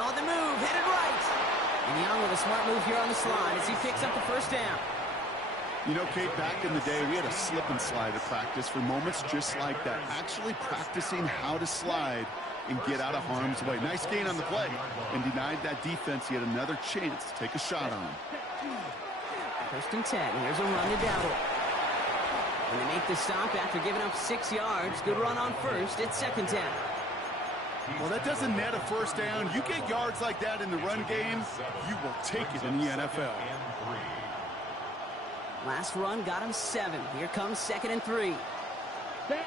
On the move, headed right. And Young with a smart move here on the slide as he picks up the 1st down. You know, Kate, back in the day, we had a slip and slide at practice for moments just like that. Actually practicing how to slide and get out of harm's way. Nice gain on the play and denied that defense yet another chance to take a shot on him. 1st and 10. Here's a run to Dowdle. And they make the stop after giving up 6 yards. Good run on 1st. It's 2nd down. Well, that doesn't net a 1st down. You get yards like that in the run game, you will take it in the NFL. Last run got him 7. Here comes 2nd and 3. Set.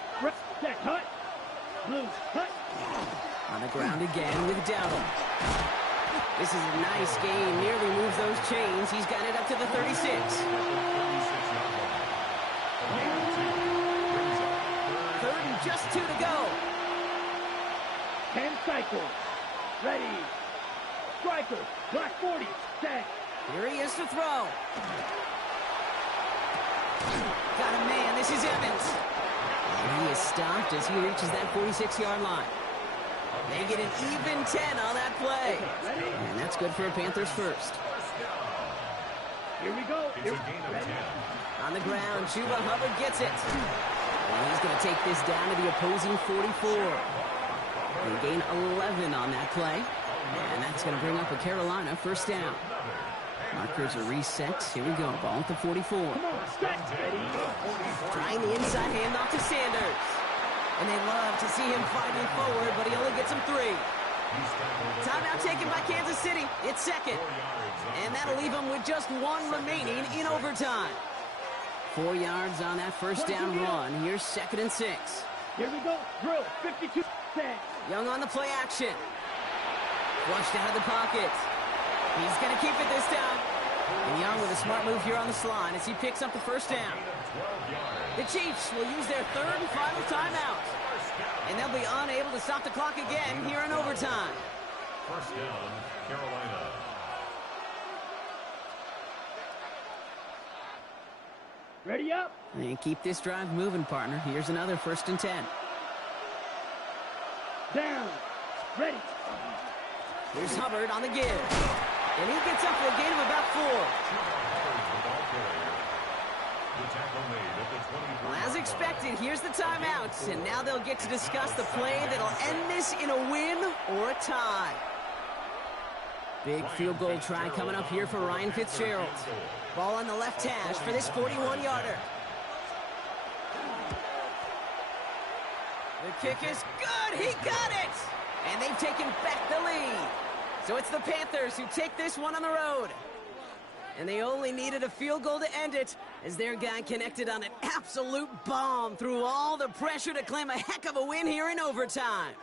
Hut. Blue. Hut. On the ground again with Dowdle. This is a nice gain. Nearly moves those chains. He's got it up to the 36. 3rd and just 2 to go. 10 cycles. Ready. Striker. Black 40. Set. Here he is to throw. Got a man. This is Evans. And he is stopped as he reaches that 46-yard line. They get an even 10 on that play. And that's good for a Panthers 1st. Here we go. It's a gain of 10. On the ground, Chuba Hubbard gets it. And he's going to take this down to the opposing 44. They gain 11 on that play. And that's going to bring up a Carolina first down. Markers are reset. Here we go. Ball at the 44. Trying the inside handoff to Sanders. And they love to see him fighting forward, but he only gets him 3. Timeout taken by Kansas City. It's second. And that'll leave him with just 1 remaining in overtime. 4 yards on that first down run. Here's 2nd and 6. Here we go. Drill. 52. Young on the play action. Flushed out of the pocket. He's going to keep it this time. And Young with a smart move here on the slide as he picks up the first down. The Chiefs will use their 3rd and final timeout. And they'll be unable to stop the clock again here in overtime. First down, Carolina. Ready up. And keep this drive moving, partner. Here's another 1st and 10. Down. Ready. Here's Hubbard on the give. And he gets up for a gain of about 4. Well, as expected, here's the timeout. And now they'll get to discuss the play that'll end this in a win or a tie. Big field goal try coming up here for Ryan Fitzgerald. Ball on the left hash for this 41-yarder. The kick is good. He got it. And they've taken back the lead. So it's the Panthers who take this one on the road. And they only needed a field goal to end it as their guy connected on an absolute bomb through all the pressure to claim a heck of a win here in overtime.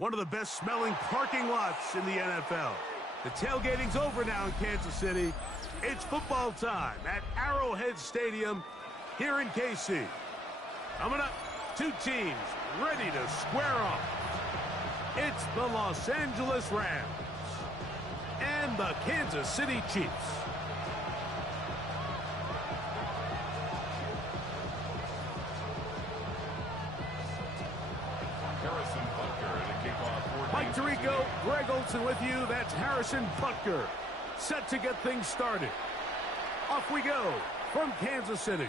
one of the best smelling parking lots in the NFL. The tailgating's over now in Kansas City. It's football time at Arrowhead Stadium here in KC. Coming up, two teams ready to square off. It's the Los Angeles Rams and the Kansas City Chiefs. Mike Tirico, Greg Olsen with you. That's Harrison Butker, set to get things started. Off we go from Kansas City.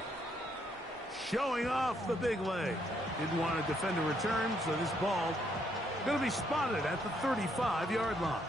Showing off the big leg. Didn't want to defend a return, so this ball going to be spotted at the 35-yard line.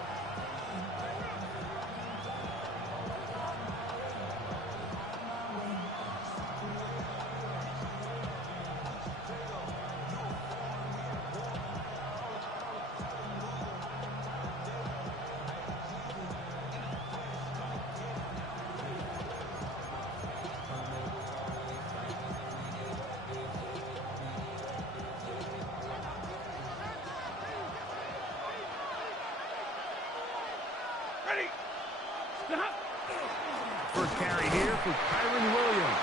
First carry here for Kyren Williams.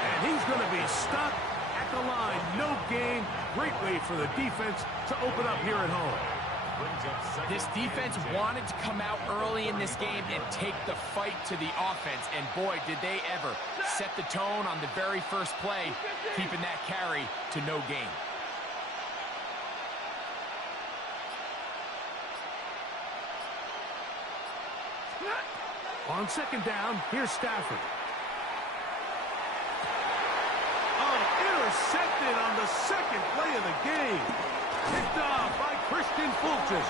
And he's going to be stopped at the line. No gain. Great way for the defense to open up here at home. This defense wanted to come out early in this game and take the fight to the offense. And boy, did they ever set the tone on the very first play, keeping that carry to no gain. On second down, here's Stafford. Oh, intercepted on the second play of the game. Picked off by Christian Fulton.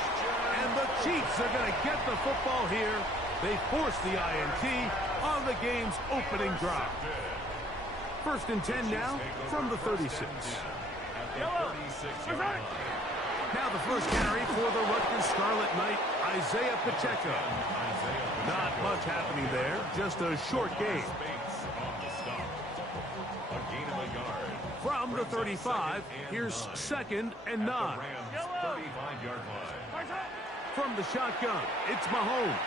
And the Chiefs are going to get the football here. They force the INT on the game's opening drive. First and 10 now from the 36. Now the first carry for the Rutgers Scarlet Knight, Isaiah Pacheco. Not much happening there, just a short gain. From the 35, here's second and 9. From the shotgun, it's Mahomes.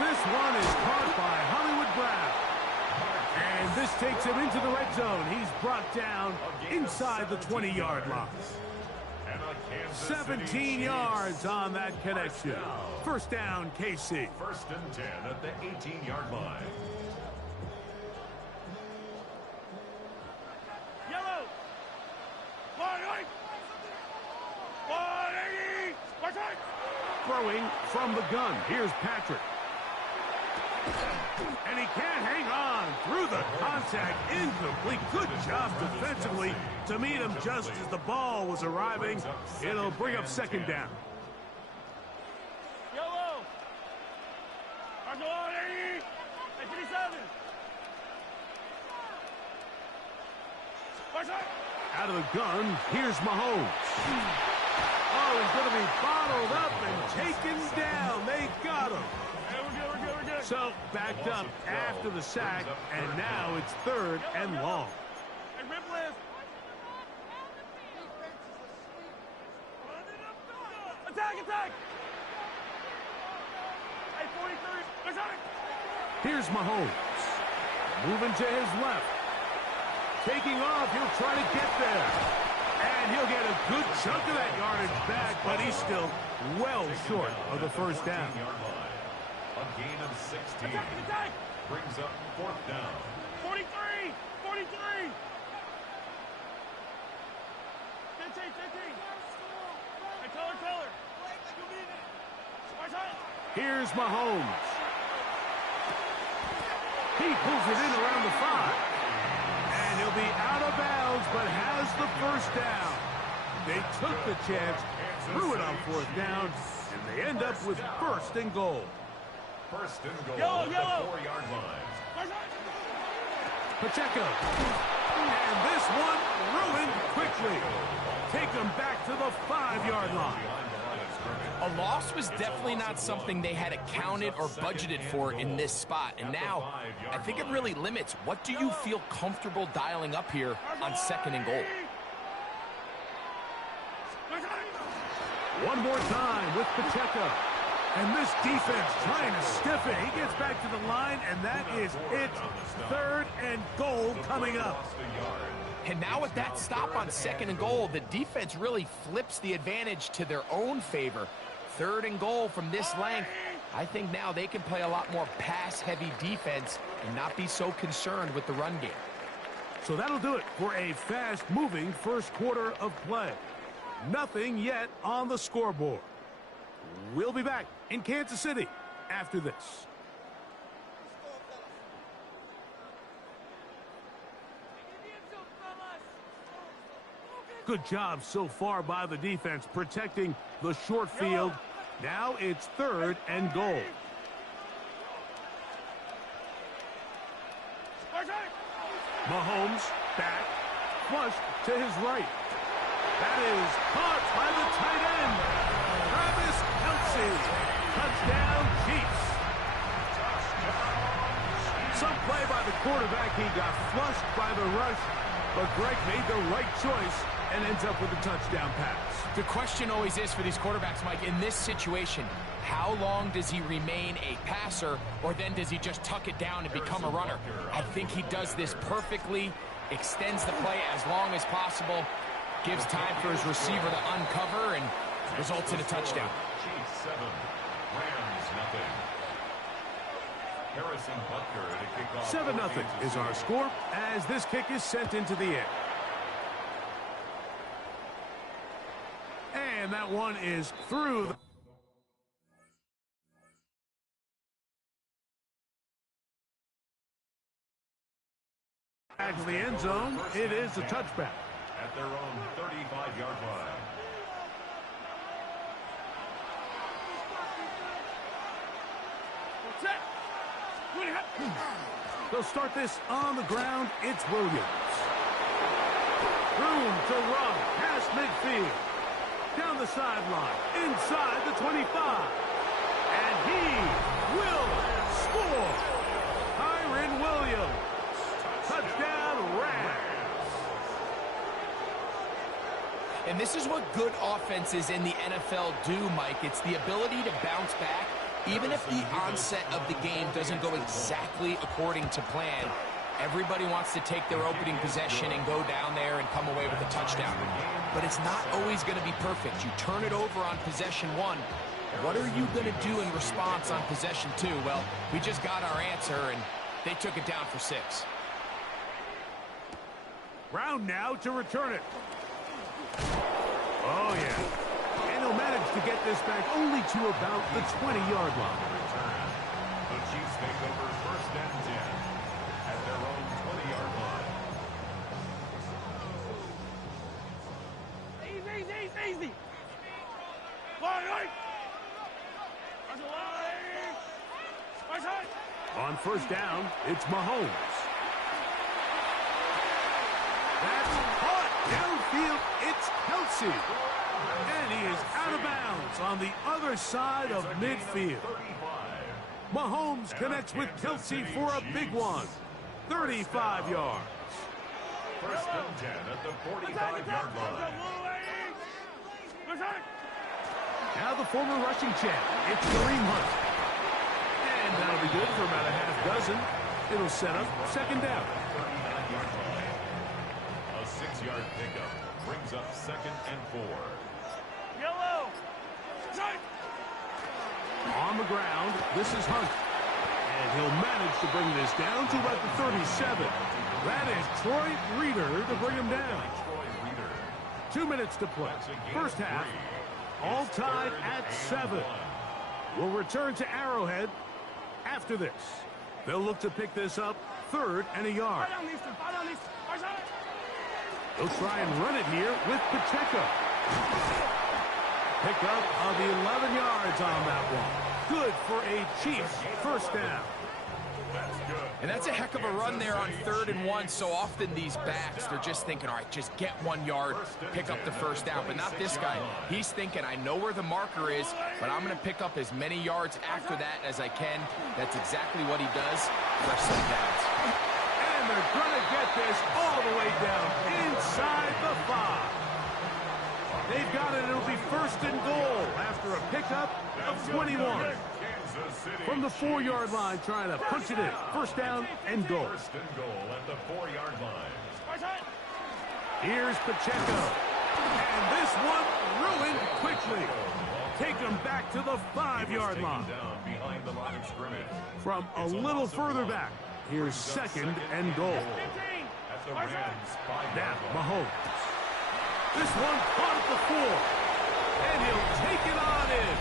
This one is caught by Hollywood Brown. And this takes him into the red zone. He's brought down inside the 20-yard line. 17 yards on that connection. First down, KC. First and 10 at the 18-yard line. Yellow. 180. Throwing from the gun. Here's Patrick. And he can't hang on through the contact. Incomplete. Good job defensively to meet him just as the ball was arriving. It'll bring up second down. Yellow. 180. 57. Out of the gun, here's Mahomes. Oh, he's going to be bottled up and taken down. They got him. We're good. So, backed up after the sack, and now it's third and long. Hey, rip list. Attack. Hey, 43. Here's Mahomes. Moving to his left. Taking off, he'll try to get there. And he'll get a good chunk of that yardage back, but he's still well short of the first down. A gain of 16. Attack. Brings up fourth down. 43. 15. Hey, Teller. Here's Mahomes. He pulls it in around the 5. And he'll be out of bounds, but has the first down. They took the chance, threw it on fourth down, and they end up with first and goal. First and goal Yellow. at the 4-yard line. Pacheco. And this one ruined quickly. Take them back to the 5-yard line. A loss was definitely not something they had accounted or budgeted for in this spot. And now, I think it really limits. What do you feel comfortable dialing up here on second and goal? One more time with Pacheco. And this defense trying to stiff it. He gets back to the line, and that is it. 3rd and goal coming up. And now with that stop on 2nd and goal, the defense really flips the advantage to their own favor. 3rd and goal from this length. I think now they can play a lot more pass-heavy defense and not be so concerned with the run game. So that'll do it for a fast-moving first quarter of play. Nothing yet on the scoreboard. We'll be back in Kansas City after this. Good job so far by the defense protecting the short field. Now it's 3rd and goal. Mahomes back, flushed to his right. That is caught by the tight end. Travis Kelce. Touchdown, Chiefs. Some play by the quarterback. He got flushed by the rush, but Greg made the right choice and ends up with a touchdown pass. The question always is for these quarterbacks, Mike, in this situation, how long does he remain a passer, or then does he just tuck it down and become a runner? I think he does this perfectly, extends the play as long as possible, gives time for his receiver to uncover, and results in a touchdown. Chiefs 7, Rams nothing. Harrison Butker at a kickoff. 7-0 is our score as this kick is sent into the air. And that one is through the back to the end zone. It is a touchback. At their own 35-yard line. They'll start this on the ground. It's Williams. Room to run past midfield. Down the sideline. Inside the 25. And he will score. Kyren Williams. Touchdown, Rams. And this is what good offenses in the NFL do, Mike. It's the ability to bounce back. Even if the onset of the game doesn't go exactly according to plan, everybody wants to take their opening possession and go down there and come away with a touchdown. But it's not always going to be perfect. You turn it over on possession 1. What are you going to do in response on possession 2? Well, we just got our answer, and they took it down for 6. Brown now to return it. Oh, yeah. And he'll manage to get this back only to about the 20-yard line. The Chiefs take over 1st and 10 at their own 20-yard line. Easy. On 1st down, it's Mahomes. That's caught downfield. It's Kelce. And he is out of bounds on the other side of midfield. Mahomes connects with Kelce for a big one. 35 yards. 1st and 10 at the 45-yard line. Now the former rushing champ. It's Kareem Hunt. And that'll be good for about a half dozen. It'll set up 2nd down. 39-yard line. A 6-yard pickup brings up 2nd and 4. Yellow. On the ground, this is Hunt. And he'll manage to bring this down to about the 37. That is Troy Reeder to bring him down. 2 minutes to play. First half, all tied at 7. We'll return to Arrowhead after this. They'll look to pick this up 3rd and a yard. They'll try and run it here with Pacheco. Pick up of 11 yards on that one. Good for a Chiefs 1st down. And that's a heck of a run there on 3rd and 1. So often these backs, they're just thinking, all right, just get 1 yard, pick up the 1st down. But not this guy. He's thinking, I know where the marker is, but I'm going to pick up as many yards after that as I can. That's exactly what he does for some downs. And they're going to get this all the way down inside the 5. They've got it. It'll be 1st and goal after a pickup of 21. From the 4-yard line, trying to punch it in. 1st down and goal. 1st and goal at the 4-yard line. Here's Pacheco. And this one ruined quickly. Take them back to the 5-yard line. Behind the line of scrimmage. From a little further back, here's 2nd and goal. At the Rams' 5-yard Now, line. Mahomes. This one caught at the 4. And he'll take it on in.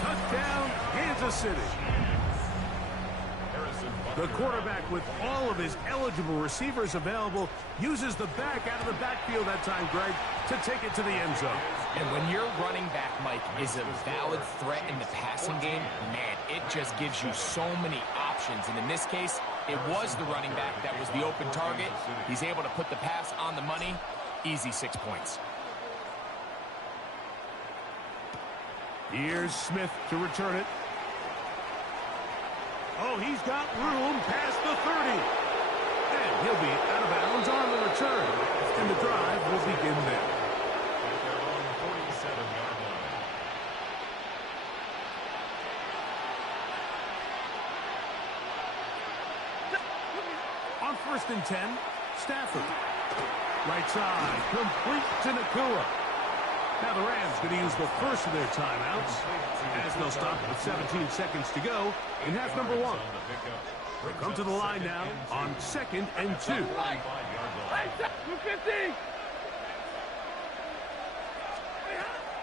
Touchdown, Kansas City. The quarterback, with all of his eligible receivers available, uses the back out of the backfield that time, Greg, to take it to the end zone. And when your running back, Mike, is a valid threat in the passing game, man, it just gives you so many options. And in this case, it was the running back that was the open target. He's able to put the pass on the money. Easy 6 points. Here's Smith to return it. Oh, he's got room past the 30. And he'll be out of bounds on the return. And the drive will begin there. At their own 47-yard line. On 1st and 10, Stafford. Right side, complete to Nakua. Now the Rams going to use the first of their timeouts as they'll stop with 17 seconds to go in half number 1. They'll come to the line now on 2nd and 2. 250.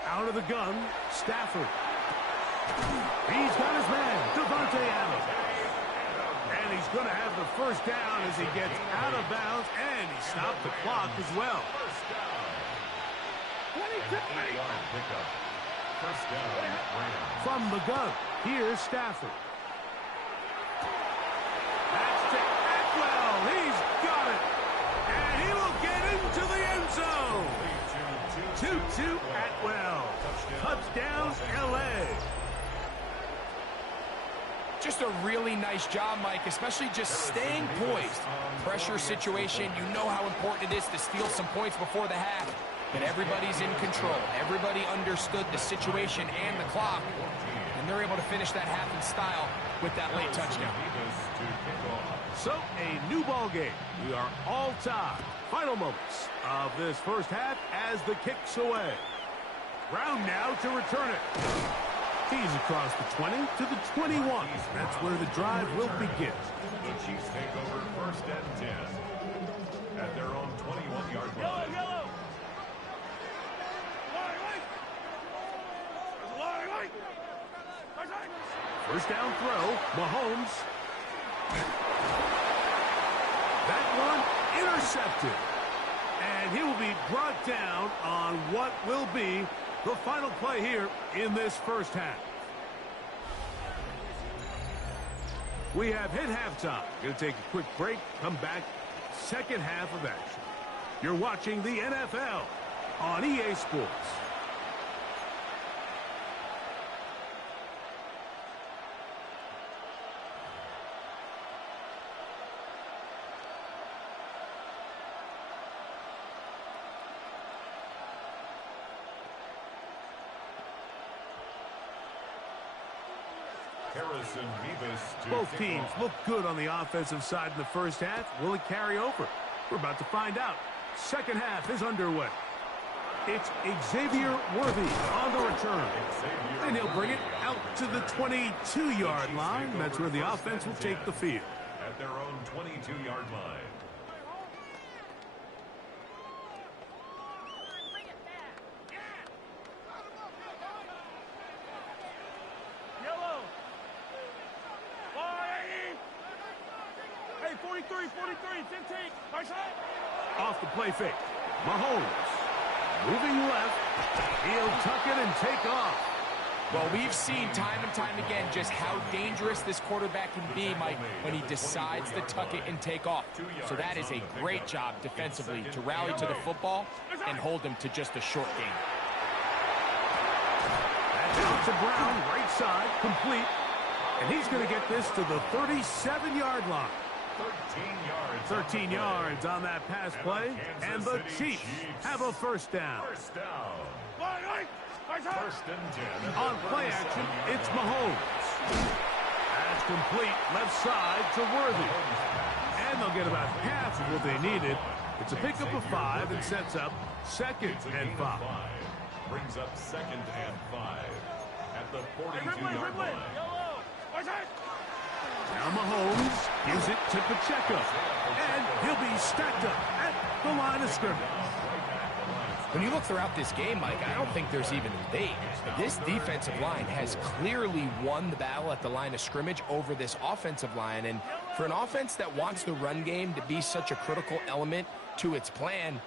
Out of the gun, Stafford. He's got his man, Devontae Adams. And he's going to have the 1st down as he gets out of bounds, and he stopped the clock as well. 8-yard pickup. 1st down, Rams. From the gun, here's Stafford. That's to Atwell. He's got it. And he will get into the end zone. Tutu Atwell. Touchdown, L.A. Just a really nice job, Mike, especially just staying poised. Pressure situation, you know how important it is to steal some points before the half. But everybody's in control. Everybody understood the situation and the clock. And they're able to finish that half in style with that late touchdown. So, a new ball game. We are all tied. Final moments of this 1st half as the kick's away. Brown now to return it. He's across the 20 to the 21. That's where the drive will begin. The Chiefs take over 1st and 10 at their own 21-yard line. Yellow. 1st down throw, Mahomes. That one intercepted. And he will be brought down on what will be the final play here in this 1st half. We have hit halftime. Going to take a quick break, come back, 2nd half of action. You're watching the NFL on EA Sports. Harrison Mevis to Both kick teams off. look good on the offensive side in the 1st half. Will it carry over? We're about to find out. 2nd half is underway. It's Xavier Worthy on the return. And he'll bring it out to the 22-yard line. That's where the offense will take the field. At their own 22-yard line. Yellow. 43, 15. Right side. Off the play fake. Mahomes. Moving left. He'll tuck it and take off. Well, we've seen time and time again just how dangerous this quarterback can be, Mike, when he decides to tuck it and take off. So that is a great job defensively to rally to the football and hold him to just a short gain. That's out to Brown, right side, complete. And he's going to get this to the 37-yard line. yards. 13 yards on that pass play, and the Chiefs have a first down. First down. First and 10. On play action, it's Mahomes. That's complete left side to Worthy. And they'll get about half of what they needed. It's a pickup of 5 and sets up second and 5. Brings up second and 5 at the 42-yard line. Now Mahomes gives it to Pacheco. And he'll be stacked up at the line of scrimmage. When you look throughout this game, Mike, I don't think there's even a debate. This defensive line has clearly won the battle at the line of scrimmage over this offensive line. And for an offense that wants the run game to be such a critical element to its plan,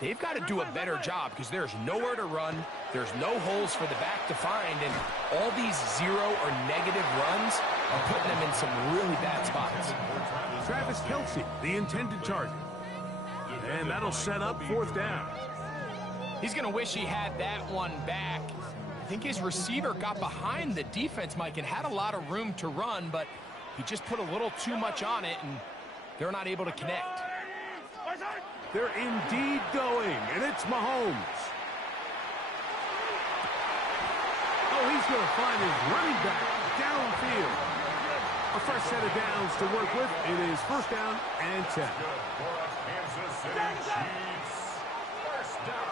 they've got to do a better job because there's nowhere to run. There's no holes for the back to find. And all these zero or negative runs are putting them in some really bad spots. Travis Kelce, the intended target. And that'll set up fourth down. He's going to wish he had that one back. I think his receiver got behind the defense, Mike, and had a lot of room to run, but he just put a little too much on it, and they're not able to connect. They're indeed going, and it's Mahomes. Oh, he's going to find his running back downfield. A fresh set of downs to work with. It is first down and 10. Kansas City Chiefs. First down.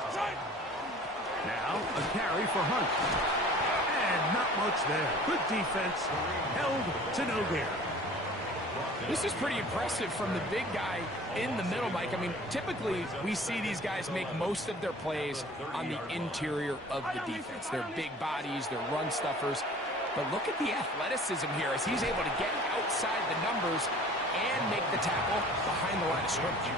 Now a carry for Hunt. And not much there. Good defense. Held to no gain. This is pretty impressive from the big guy in the middle, Mike. I mean, typically we see these guys make most of their plays on the interior of the defense. They're big bodies, they're run stuffers. But look at the athleticism here as he's able to get outside the numbers and make the tackle behind the line of scrimmage.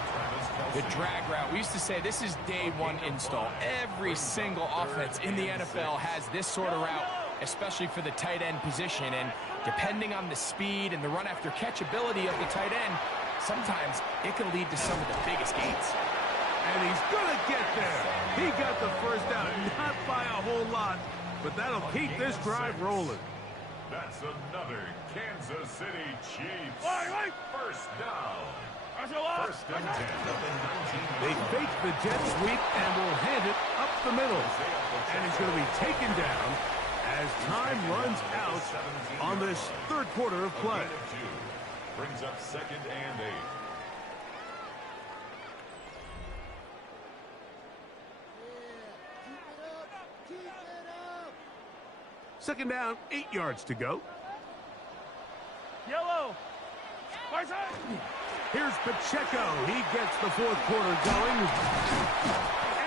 The drag route, we used to say this is day one install. Every single offense in the NFL has this sort of route, especially for the tight end position. And depending on the speed and the run after catch ability of the tight end, sometimes it can lead to some of the biggest gains. And he's going to get there. He got the first down, not by a whole lot, but that'll keep this drive rolling. That's another Kansas City Chiefs. First down. First and 10 of the 19. They fake the jet sweep and will hand it up the middle. And he's going to be taken down as time runs out on this third quarter of play. Brings up second and 8. Second down, 8 yards to go. Yellow. Here's Pacheco. He gets the fourth quarter going.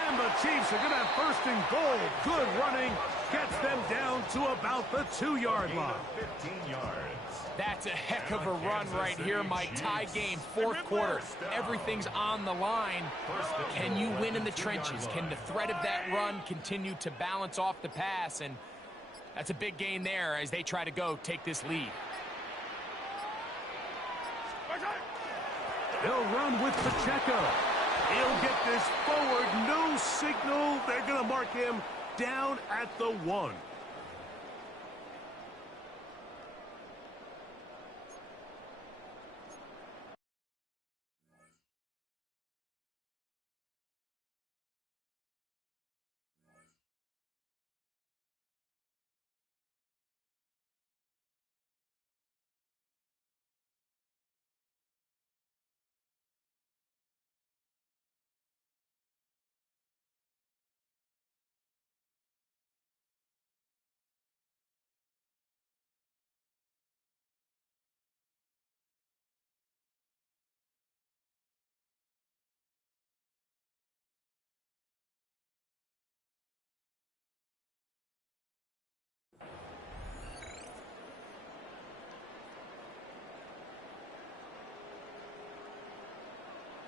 And the Chiefs are going to have first and goal. Good running. Gets them down to about the 2-yard line. 15 yards. That's a heck of a run right here, Mike. Tie game, fourth quarter. Everything's on the line. Can you win in the trenches? Can the threat of that run continue to balance off the pass? And that's a big gain there as they try to take this lead. They'll run with Pacheco. He'll get this forward. No signal. They're going to mark him down at the 1.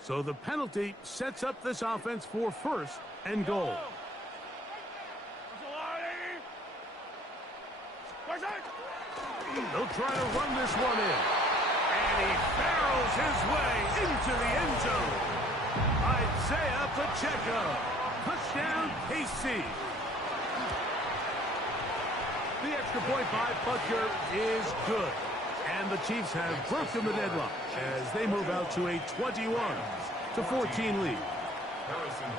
So the penalty sets up this offense for first and goal. They'll try to run this one in. And he barrels his way into the end zone. Isaiah Pacheco. Touchdown, KC. The extra point by Butker is good. And the Chiefs have broken the deadlock as they move out to a 21-14 lead.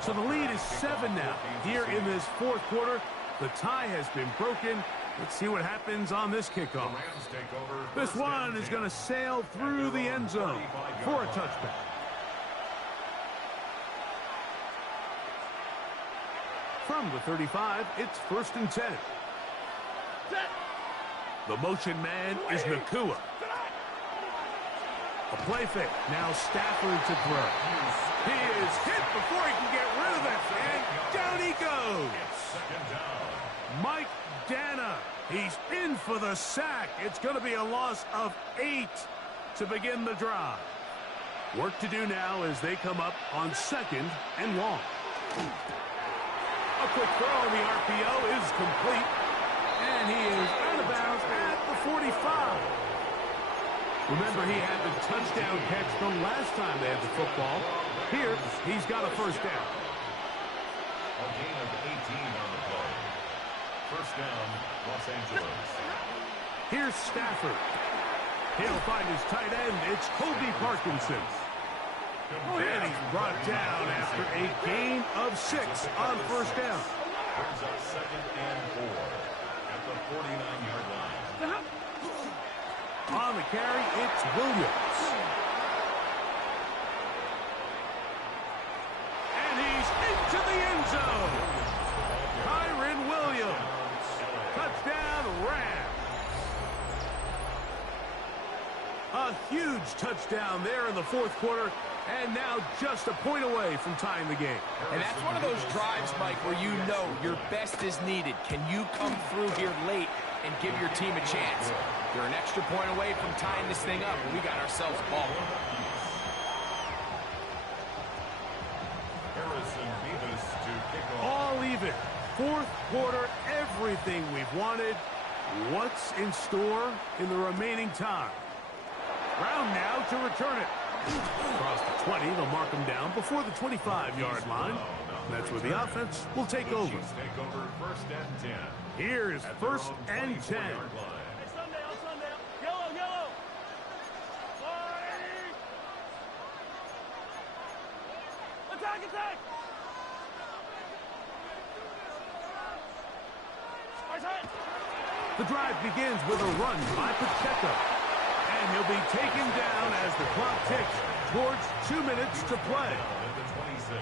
So the lead is 7 now here in this fourth quarter. The tie has been broken. Let's see what happens on this kickoff. This one is going to sail through the end zone for a touchback. From the 35, it's 1st and 10. The motion man is Nacua. A play fake. Now Stafford to throw. He is hit before he can get rid of it. And down he goes. Mike Danna. He's in for the sack. It's going to be a loss of 8 to begin the drive. Work to do now as they come up on 2nd and long. A quick throw on the RPO is complete. And he is out of bounds at the 45. Remember, he had the touchdown catch the last time they had the football. Here, he's got a first down. A gain of 18 on the play. First down, Los Angeles. Here's Stafford. He'll find his tight end. It's Colby Parkinson. And he's brought down after a gain of 6 on first down. Brings up 2nd and 4 at the 49-yard line. On the carry, it's Williams. And he's into the end zone. Kyren Williams. Touchdown, Rams. A huge touchdown there in the fourth quarter. And now just a point away from tying the game. And that's one of those drives, Mike, where you know your best is needed. Can you come through here late and give your team a chance? You're an extra point away from tying this thing up, and we got ourselves a ball. Harrison Beavis to kick off. All even. Fourth quarter, everything we've wanted. What's in store in the remaining time? Brown now to return it. Across the 20, they'll mark him down before the 25-yard line. That's where the offense will take over. Take over 1st and 10. Here's 1st and 10. Yellow. Attack. The drive begins with a run by Pacheco. And he'll be taken down as the clock ticks towards 2 minutes to play. At the 26.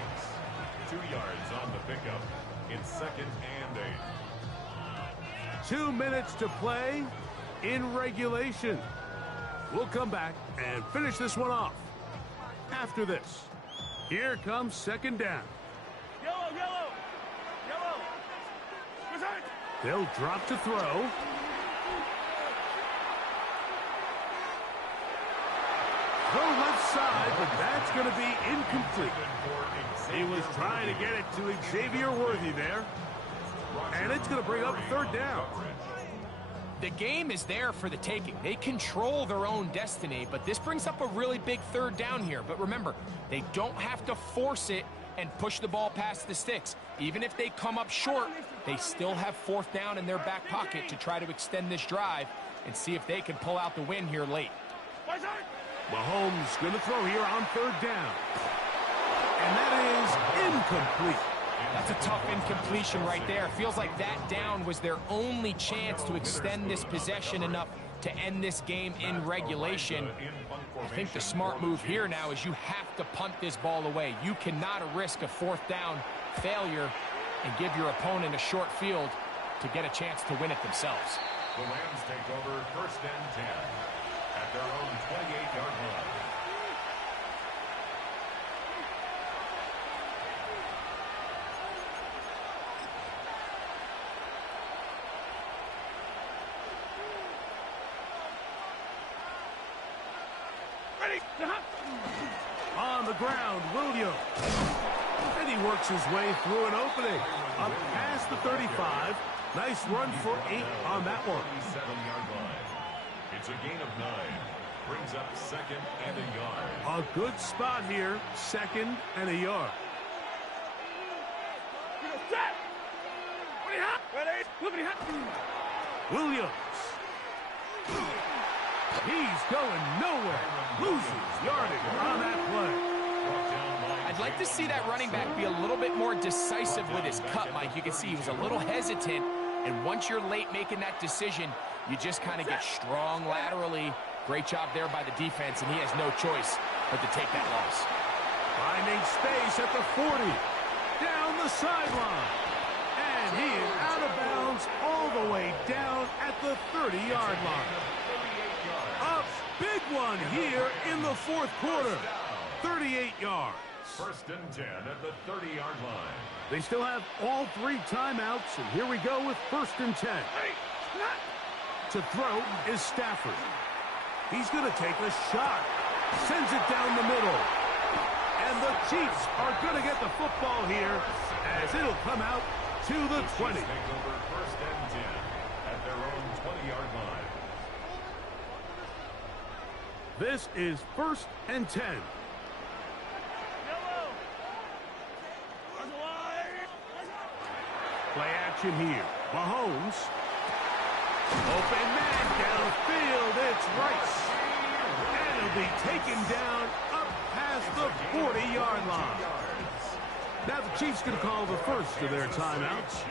2 yards on the pickup in 2nd and 8. 2 minutes to play in regulation. We'll come back and finish this one off. After this, here comes 2nd down. Yellow. They'll drop to throw. Throw left side, but that's going to be incomplete. He was trying to get it to Xavier Worthy there. And it's going to bring up 3rd down. The game is there for the taking. They control their own destiny, but this brings up a really big 3rd down here. But remember, they don't have to force it and push the ball past the sticks. Even if they come up short, they still have 4th down in their back pocket to try to extend this drive and see if they can pull out the win here late. Mahomes going to throw here on 3rd down. And that is incomplete. That's a tough incompletion right there. Feels like that down was their only chance to extend this possession enough to end this game in regulation. I think the smart move here now is you have to punt this ball away. You cannot risk a 4th down failure and give your opponent a short field to get a chance to win it themselves. The Rams take over 1st and 10 at their own 28-yard line. On the ground, Williams. And he works his way through an opening. Up past the 35. Nice run for 8 on that one. 7-yard line. It's a gain of 9. Brings up 2nd and a yard. A good spot here. 2nd and a yard. Williams. He's going nowhere. Loses yardage on that play. I'd like to see that running back be a little bit more decisive with his cut, Mike. You can see he was a little hesitant, and once you're late making that decision, you just kind of get strong laterally. Great job there by the defense, and he has no choice but to take that loss. Finding space at the 40. Down the sideline. And he is out of bounds all the way down at the 30-yard line. A big one here in the fourth quarter. 38 yards. First and 10 at the 30-yard line. They still have all 3 timeouts, and here we go with first and 10. To throw is Stafford. He's going to take a shot. Sends it down the middle. And the Chiefs are going to get the football here as it'll come out to the 20. Take over first and 10 at their own 20-yard line. This is first and 10. Play action here. Mahomes. Open man downfield. It's Rice. And it'll be taken down up past the 40-yard line. Now the Chiefs can call the first of their timeouts.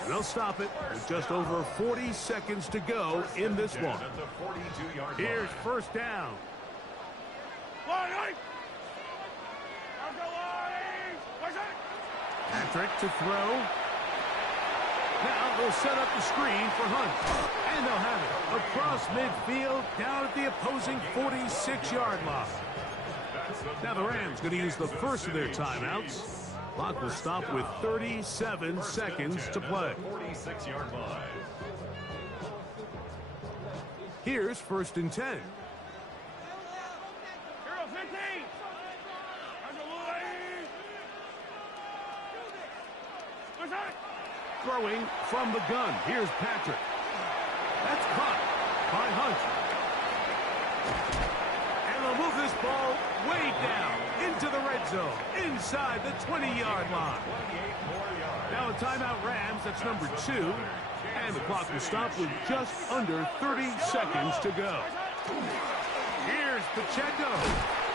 And they'll stop it with just over 40 seconds to go in this one. Here's first down. Patrick to throw. Now they'll set up the screen for Hunt. And they'll have it across midfield down at the opposing 46-yard line. Now the Rams going to use the first of their timeouts. Clock will stop with 37 seconds to play. 46-yard line. Here's first and 10. Throwing from the gun. Here's Patrick. That's caught by Hunt. And they'll move this ball way down into the red zone, inside the 20-yard line. Now a timeout Rams, that's number 2. And the clock will stop with just under 30 seconds to go. Here's Pacheco.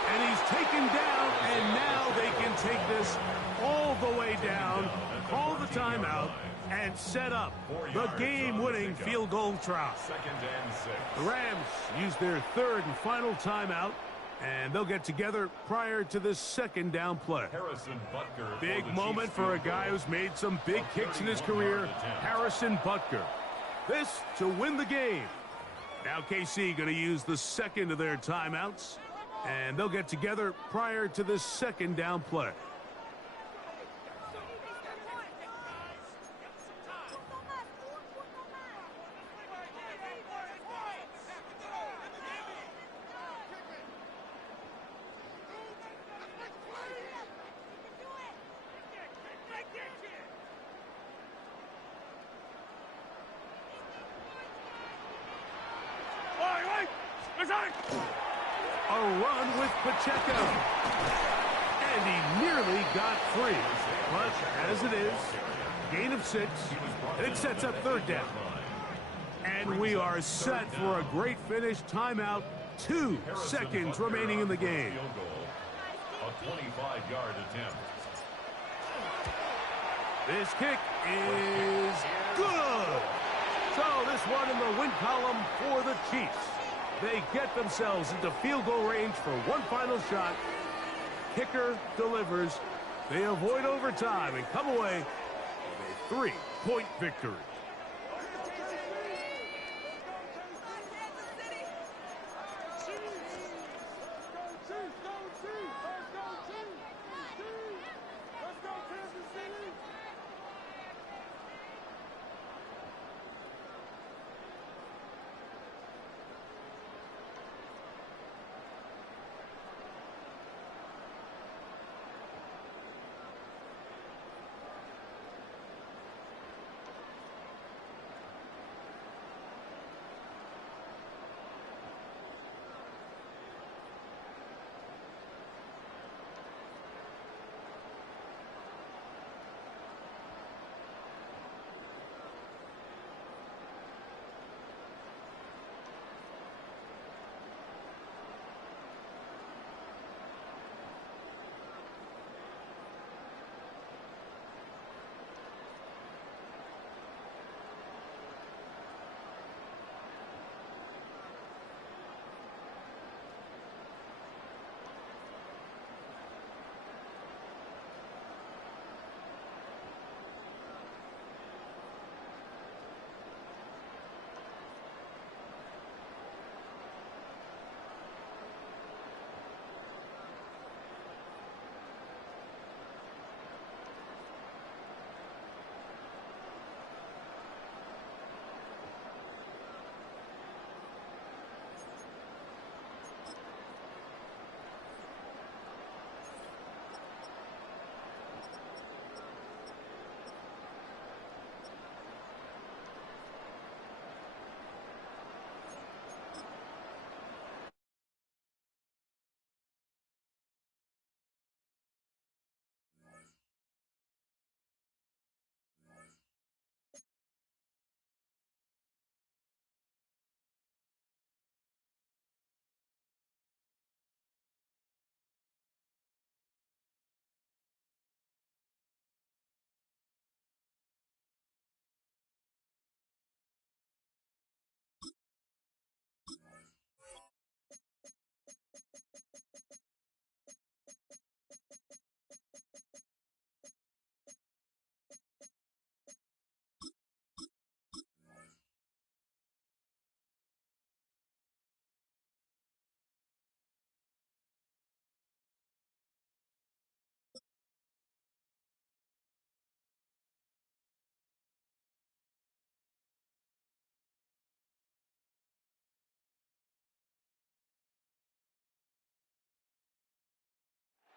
And he's taken down, and now they can take this all the way down, call the timeout, and set up the game-winning field goal try. The Rams use their third and final timeout, and they'll get together prior to this second down play. Big moment for a guy who's made some big kicks in his career, Harrison Butker. This to win the game. Now KC going to use the second of their timeouts, and they'll get together prior to this second down play. A run with Pacheco. And he nearly got free. But as it is, gain of 6. And it sets up third down. And we are set for a great finish. Timeout. 2 seconds remaining in the game. A 25-yard attempt. This kick is good. So this one in the win column for the Chiefs. They get themselves into field goal range for one final shot. Kicker delivers. They avoid overtime and come away with a 3-point victory.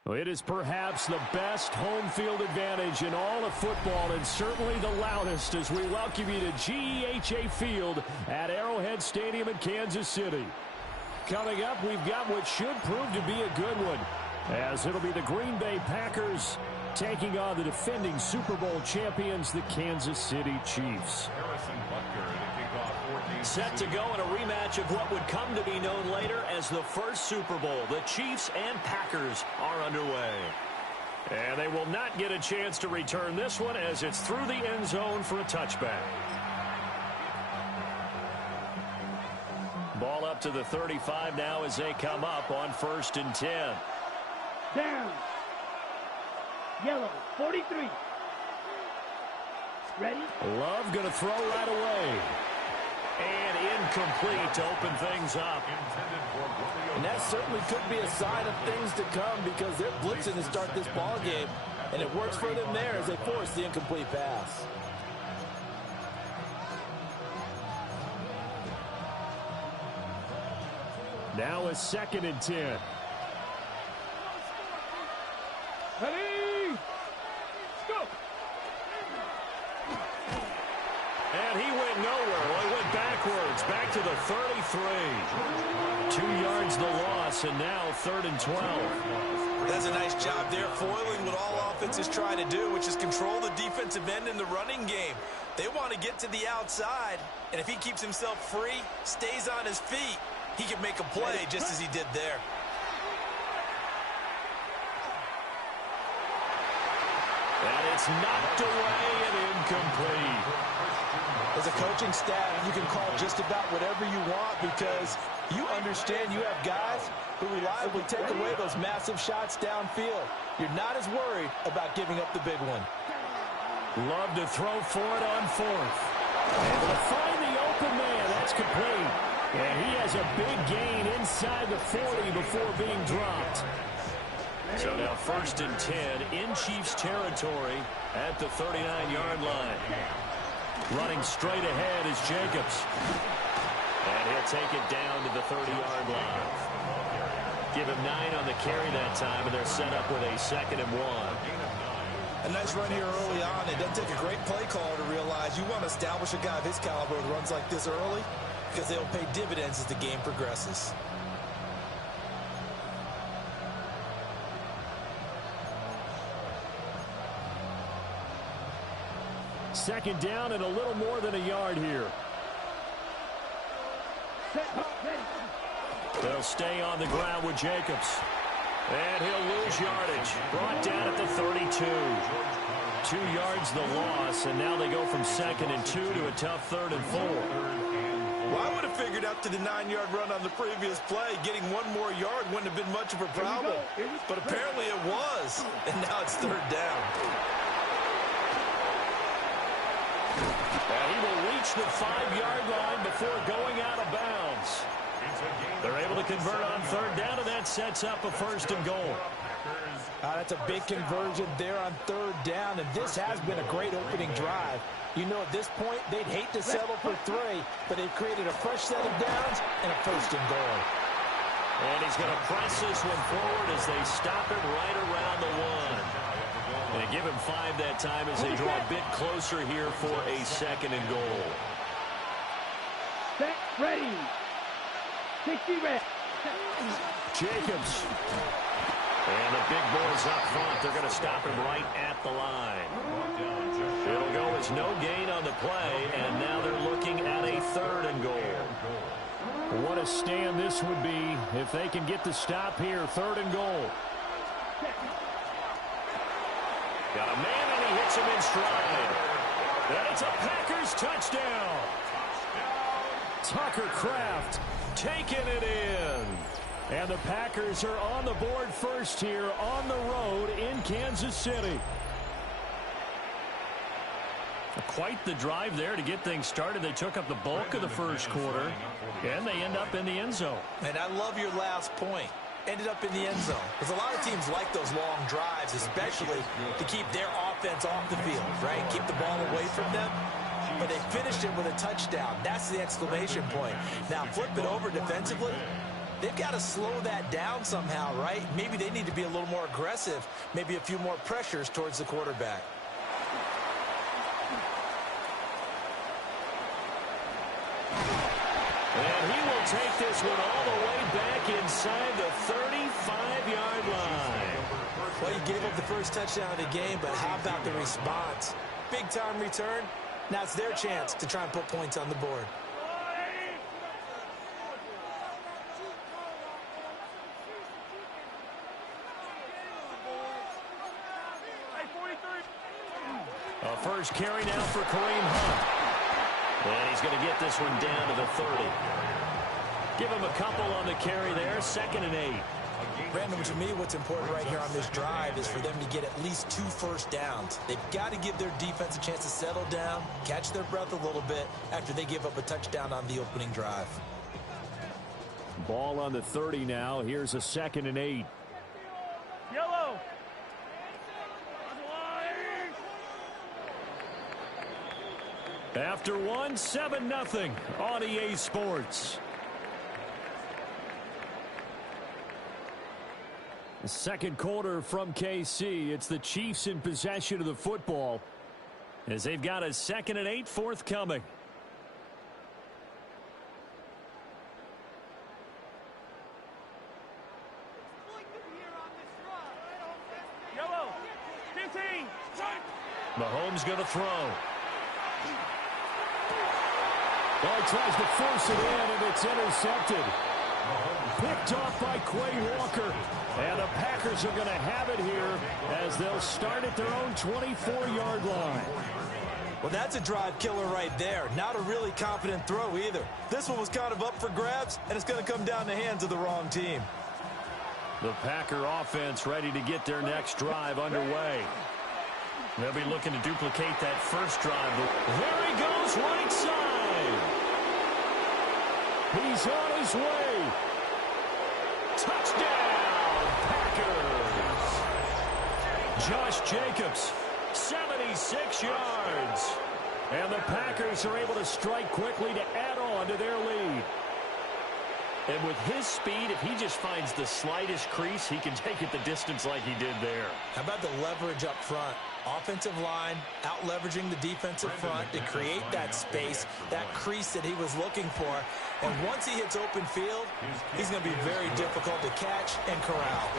Well, it is perhaps the best home field advantage in all of football, and certainly the loudest, as we welcome you to GEHA Field at Arrowhead Stadium in Kansas City. Coming up, we've got what should prove to be a good one, as it'll be the Green Bay Packers taking on the defending Super Bowl champions, the Kansas City Chiefs. Set to go in a rematch of what would come to be known later as the first Super Bowl. The Chiefs and Packers are underway. And they will not get a chance to return this one as it's through the end zone for a touchback. Ball up to the 35 now as they come up on 1st and 10. Down. Yellow, 43. Ready? Love going to throw right away. And incomplete to open things up. And that certainly could be a sign of things to come because they're blitzing to start this ball game. And it works for them there as they force the incomplete pass. Now a 2nd and 10. Ready? Go! And he went nowhere. Well, he went backwards, back to the 33. 2 yards the loss, and now 3rd and 12. That's a nice job there, foiling what all offenses try to do, which is control the defensive end in the running game. They want to get to the outside, and if he keeps himself free, stays on his feet, he can make a play just as he did there. And it's knocked away and incomplete. As a coaching staff, you can call just about whatever you want because you understand you have guys who reliably take away those massive shots downfield. You're not as worried about giving up the big one. Love to throw for it on 4th. Able to find the open man. That's complete. And he has a big gain inside the 40 before being dropped. So now 1st and 10 in Chiefs territory at the 39-yard line. Running straight ahead is Jacobs. And he'll take it down to the 30-yard line. Give him 9 on the carry that time, and they're set up with a 2nd and 1. A nice run here early on. It doesn't take a great play caller to realize you want to establish a guy of his caliber who runs like this early because they'll pay dividends as the game progresses. Second down and a little more than a yard here. They'll stay on the ground with Jacobs. And he'll lose yardage. Brought down at the 32. 2 yards the loss, and now they go from 2nd and 2 to a tough 3rd and 4. Well, I would have figured after the 9-yard run on the previous play, getting 1 more yard wouldn't have been much of a problem. But apparently it was, and now it's 3rd down. And he will reach the 5-yard line before going out of bounds. They're able to convert on 3rd down, and that sets up a 1st and goal. That's a big conversion there on 3rd down, and this has been a great opening drive. You know, at this point, they'd hate to settle for 3, but they've created a fresh set of downs and a 1st and goal. And he's going to press this one forward as they stop him right around the 1. And they give him 5 that time as they draw a bit closer here for a 2nd and goal. Set, ready. 60 red. Jacobs. And the big boys up front. They're going to stop him right at the line. It'll go as no gain on the play, and now they're looking at a 3rd and goal. What a stand this would be if they can get the stop here. 3rd and goal. Got a man, and he hits him in stride. And it's a Packers touchdown. Tucker Kraft taking it in. And the Packers are on the board first here on the road in Kansas City. Quite the drive there to get things started. They took up the bulk of the first quarter, and they end up in the end zone. And I love your last point. Ended up in the end zone. Because a lot of teams like those long drives, especially to keep their offense off the field, right? Keep the ball away from them. But they finished it with a touchdown. That's the exclamation point. Now, flip it over defensively. They've got to slow that down somehow, right? Maybe they need to be a little more aggressive, maybe a few more pressures towards the quarterback. And he will take this one all the way back inside the 35-yard line. Well, he gave up the first touchdown of the game, but how about the response? Big-time return. Now it's their chance to try and put points on the board. A first carry now for Kareem Hunt. And he's going to get this one down to the 30. Give him a couple on the carry there, 2nd and 8. Brandon, to me, what's important right here on this drive is for them to get at least 2 first downs. They've got to give their defense a chance to settle down, catch their breath a little bit after they give up a touchdown on the opening drive. Ball on the 30 now. Here's a 2nd and 8. Yellow. After one, 7-0 on EA Sports. The second quarter from KC. It's the Chiefs in possession of the football as they've got a 2nd and 8 forthcoming. Yellow. 15. Mahomes going to throw. Well, he tries to force it in, and it's intercepted. Picked off by Quay Walker. And the Packers are going to have it here as they'll start at their own 24-yard line. Well, that's a drive killer right there. Not a really confident throw either. This one was kind of up for grabs, and it's going to come down the hands of the wrong team. The Packer offense ready to get their next drive underway. They'll be looking to duplicate that first drive. There he goes, right side. He's on his way. Touchdown, Packers. Josh Jacobs, 76 yards. And the Packers are able to strike quickly to add on to their lead. And with his speed, if he just finds the slightest crease, he can take it the distance like he did there. How about the leverage up front? Offensive line out leveraging the defensive front to create that space, that crease that he was looking for. And once he hits open field, he's going to be very difficult to catch and corral.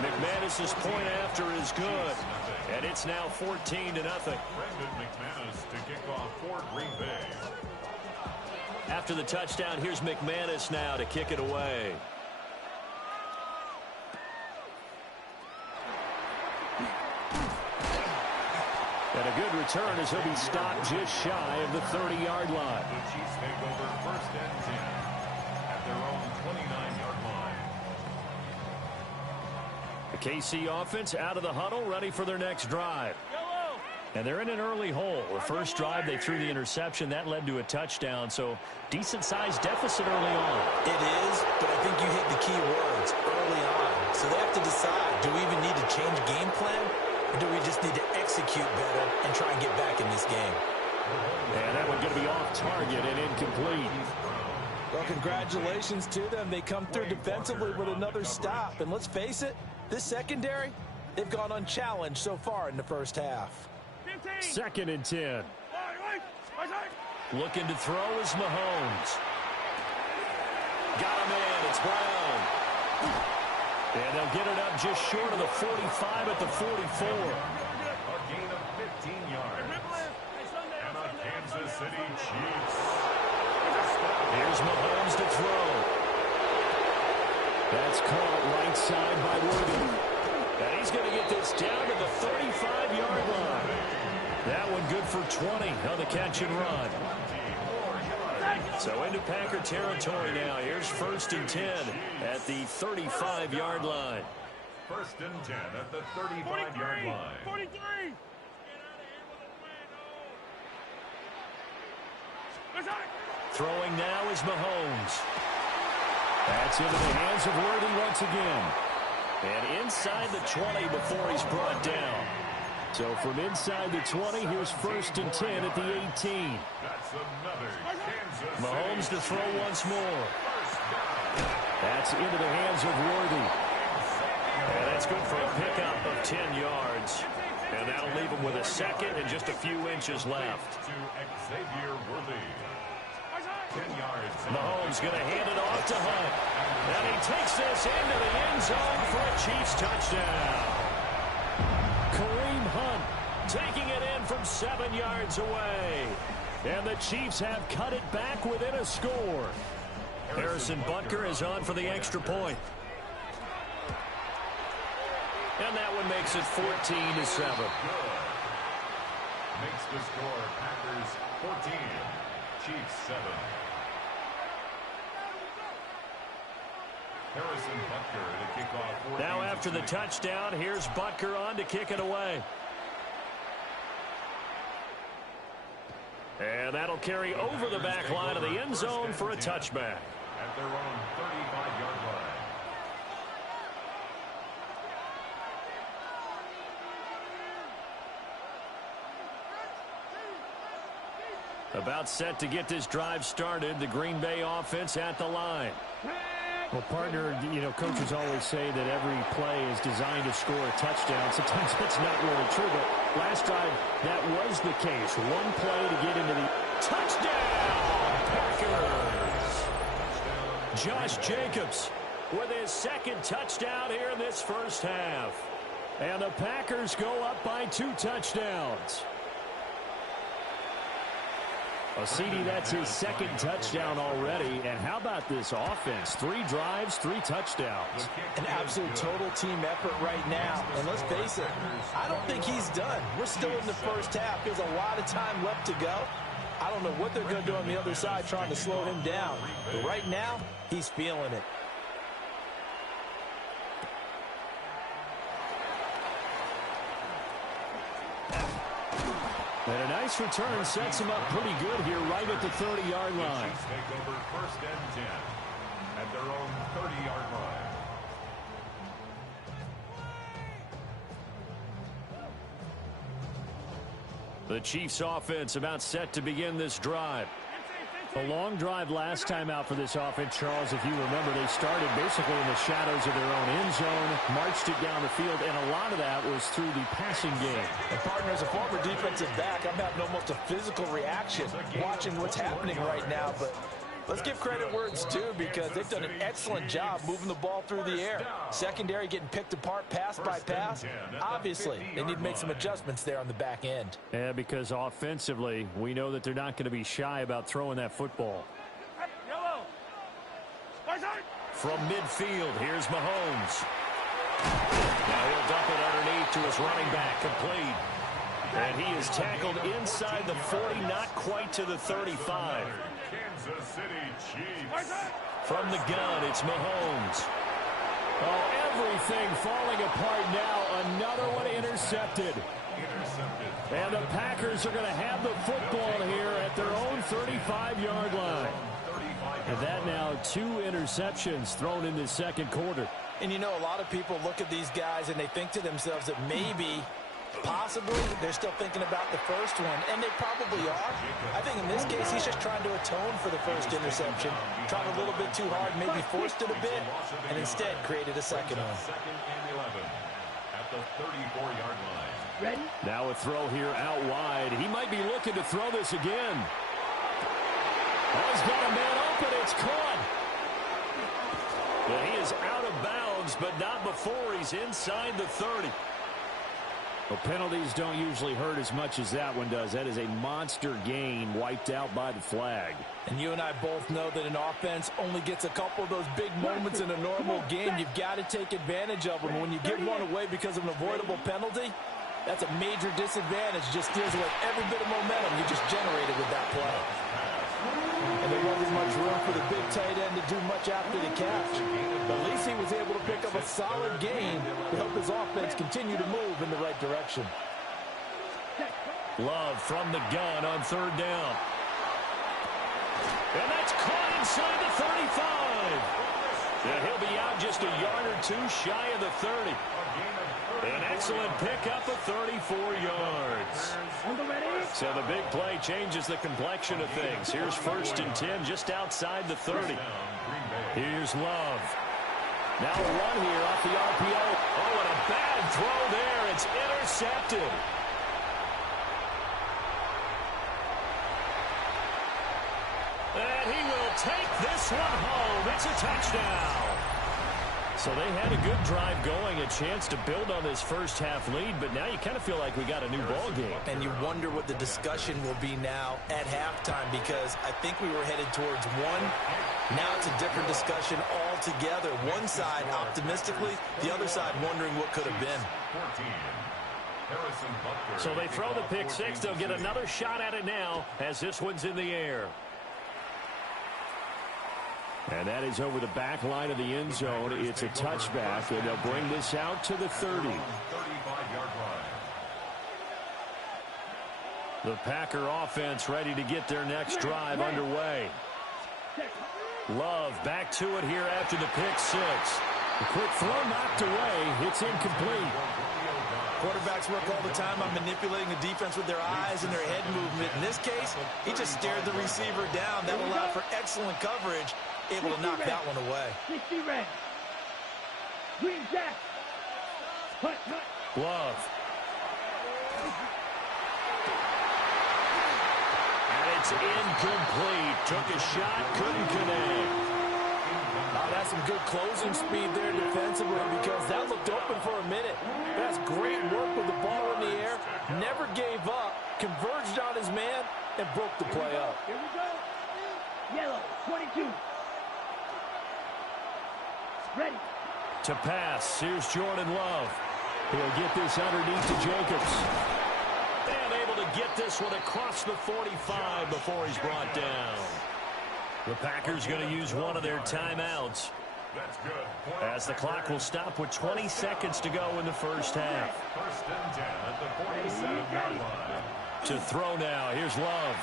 McManus's point after is good. And it's now 14-0. Brandon McManus to kick off for Green Bay. After the touchdown, here's McManus now to kick it away. And a good return as he'll be stopped just shy of the 30-yard line. The Chiefs take over 1st and 10 at their own 29-yard line. The KC offense out of the huddle, ready for their next drive. And they're in an early hole. The first drive, they threw the interception. That led to a touchdown, so decent-sized deficit early on. It is, but I think you hit the key words early on. So they have to decide, do we even need to change game plan, or do we just need to execute better and try and get back in this game? And that one going to be off target and incomplete. Well, congratulations to them. They come through defensively with another stop. And let's face it, this secondary, they've gone unchallenged so far in the first half. 2nd and 10. Looking to throw is Mahomes. Got him in. It's Brown. And they'll get it up just short of the 45 at the 44. A gain of 15 yards. And the Kansas City Chiefs. Here's Mahomes to throw. That's caught right side by Worthy. And he's going to get this down to the 35-yard line. That one good for 20 on the catch and run. So into Packer territory now. Here's 1st and 10 at the 35-yard line. 1st and 10 at the 35-yard line. 43. Throwing now is Mahomes. That's into the hands of Worthy once again. And inside the 20 before he's brought down. So from inside the 20, here's 1st and 10 at the 18. That's another Kansas Mahomes to throw once more. That's into the hands of Worthy. And that's good for a pickup of 10 yards. And that'll leave him with a second and just a few inches left. To Xavier Worthy. 10 yards. Mahomes going to hand it off to Hunt. And he takes this into the end zone for a Chiefs touchdown. Kareem Hunt taking it in from 7 yards away. And the Chiefs have cut it back within a score. Harrison Butker is on for the extra point. And that one makes it 14-7. Makes the score Packers 14, Chiefs 7. Harrison Butker to kick off. Now after the touchdown, here's Butker on to kick it away. And that'll carry over the back line of the end zone for a touchback. At their own 35-yard line. About set to get this drive started, the Green Bay offense at the line. Well, partner, you know, coaches always say that every play is designed to score a touchdown. Sometimes that's not really true, but last drive, that was the case. One play to get into the touchdown, Packers. Josh Jacobs with his second touchdown here in this first half. And the Packers go up by 2 touchdowns. Well, CD, that's his second touchdown already. And how about this offense? 3 drives, 3 touchdowns. An absolute total team effort right now. And let's face it, I don't think he's done. We're still in the first half. There's a lot of time left to go. I don't know what they're going to do on the other side trying to slow him down. But right now, he's feeling it. And a nice return sets him up pretty good here right at the 30-yard line. Chiefs take over 1st and 10 at their own 30-yard line. The Chiefs offense about set to begin this drive. A long drive last time out for this offense, Charles. If you remember, they started basically in the shadows of their own end zone, marched it down the field, and a lot of that was through the passing game. And partner, as a former defensive back, I'm having almost a physical reaction watching what's happening right now. But let's give credit where it's due because they've done an excellent job moving the ball through the air. Secondary getting picked apart pass by pass. Obviously, they need to make some adjustments there on the back end. Yeah, because offensively, we know that they're not going to be shy about throwing that football. From midfield, here's Mahomes. Now he'll dump it underneath to his running back, complete. And he is tackled inside the 40, not quite to the 35. Kansas City Chiefs. From the gun, it's Mahomes. Oh, everything falling apart now. Another one intercepted. And the Packers are going to have the football here at their own 35-yard line. And that now 2 interceptions thrown in the second quarter. And you know, a lot of people look at these guys and they think to themselves that maybe, possibly, they're still thinking about the first one, and they probably are. I think in this case, he's just trying to atone for the first interception, tried a little bit too hard, maybe forced it a bit, and instead created a second one. 2nd and 11 at the 34-yard line. Ready? Now a throw here out wide. He might be looking to throw this again. Oh, he's got a man open. It's caught. Well, he is out of bounds, but not before he's inside the 30. Well, penalties don't usually hurt as much as that one does. That is a monster gain wiped out by the flag. And you and I both know that an offense only gets a couple of those big moments in a normal game. You've got to take advantage of them. When you give one away because of an avoidable penalty, that's a major disadvantage. Just steals away every bit of momentum you just generated with that play. And there wasn't much room for the big tight end to do much after the catch. But at least he was able to pick up a solid gain to help his offense continue to move in the right direction. Love from the gun on 3rd down. And that's caught inside the 35. And he'll be out just a yard or 2 shy of the 30. An excellent pickup of 34 yards. So the big play changes the complexion of things. Here's 1st and 10 just outside the 30. Here's Love. Now a run here off the RPO. Oh, and a bad throw there. It's intercepted. And he will take this one home. It's a touchdown. So they had a good drive going, a chance to build on this first half lead, but now you kind of feel like we got a new ball game. And you wonder what the discussion will be now at halftime, because I think we were headed towards one. Now it's a different discussion altogether. One side optimistically, the other side wondering what could have been. So they throw the pick six. They'll get another shot at it now as this one's in the air. And that is over the back line of the end zone. It's a touchback, and they'll bring this out to the 30. The Packer offense ready to get their next drive underway. Love back to it here after the pick six. A quick throw knocked away. It's incomplete. Quarterbacks work all the time on manipulating the defense with their eyes and their head movement. In this case, he just stared the receiver down. That allowed for excellent coverage. Able to knock that one away. 60 red. Green Jack. Love. And it's incomplete. Took a shot, couldn't connect. That's some good closing speed there defensively, because that looked open for a minute. That's great work with the ball in the air. Never gave up. Converged on his man and broke the play up. Here we go. Yellow, 22. Ready. To pass, here's Jordan Love. He'll get this underneath to Jacobs. And able to get this one across the 45 before he's brought down. The Packers going to use one of their timeouts. As the clock will stop with 20 seconds to go in the first half. First and 10 at the 47-yard line. To throw now, here's Love.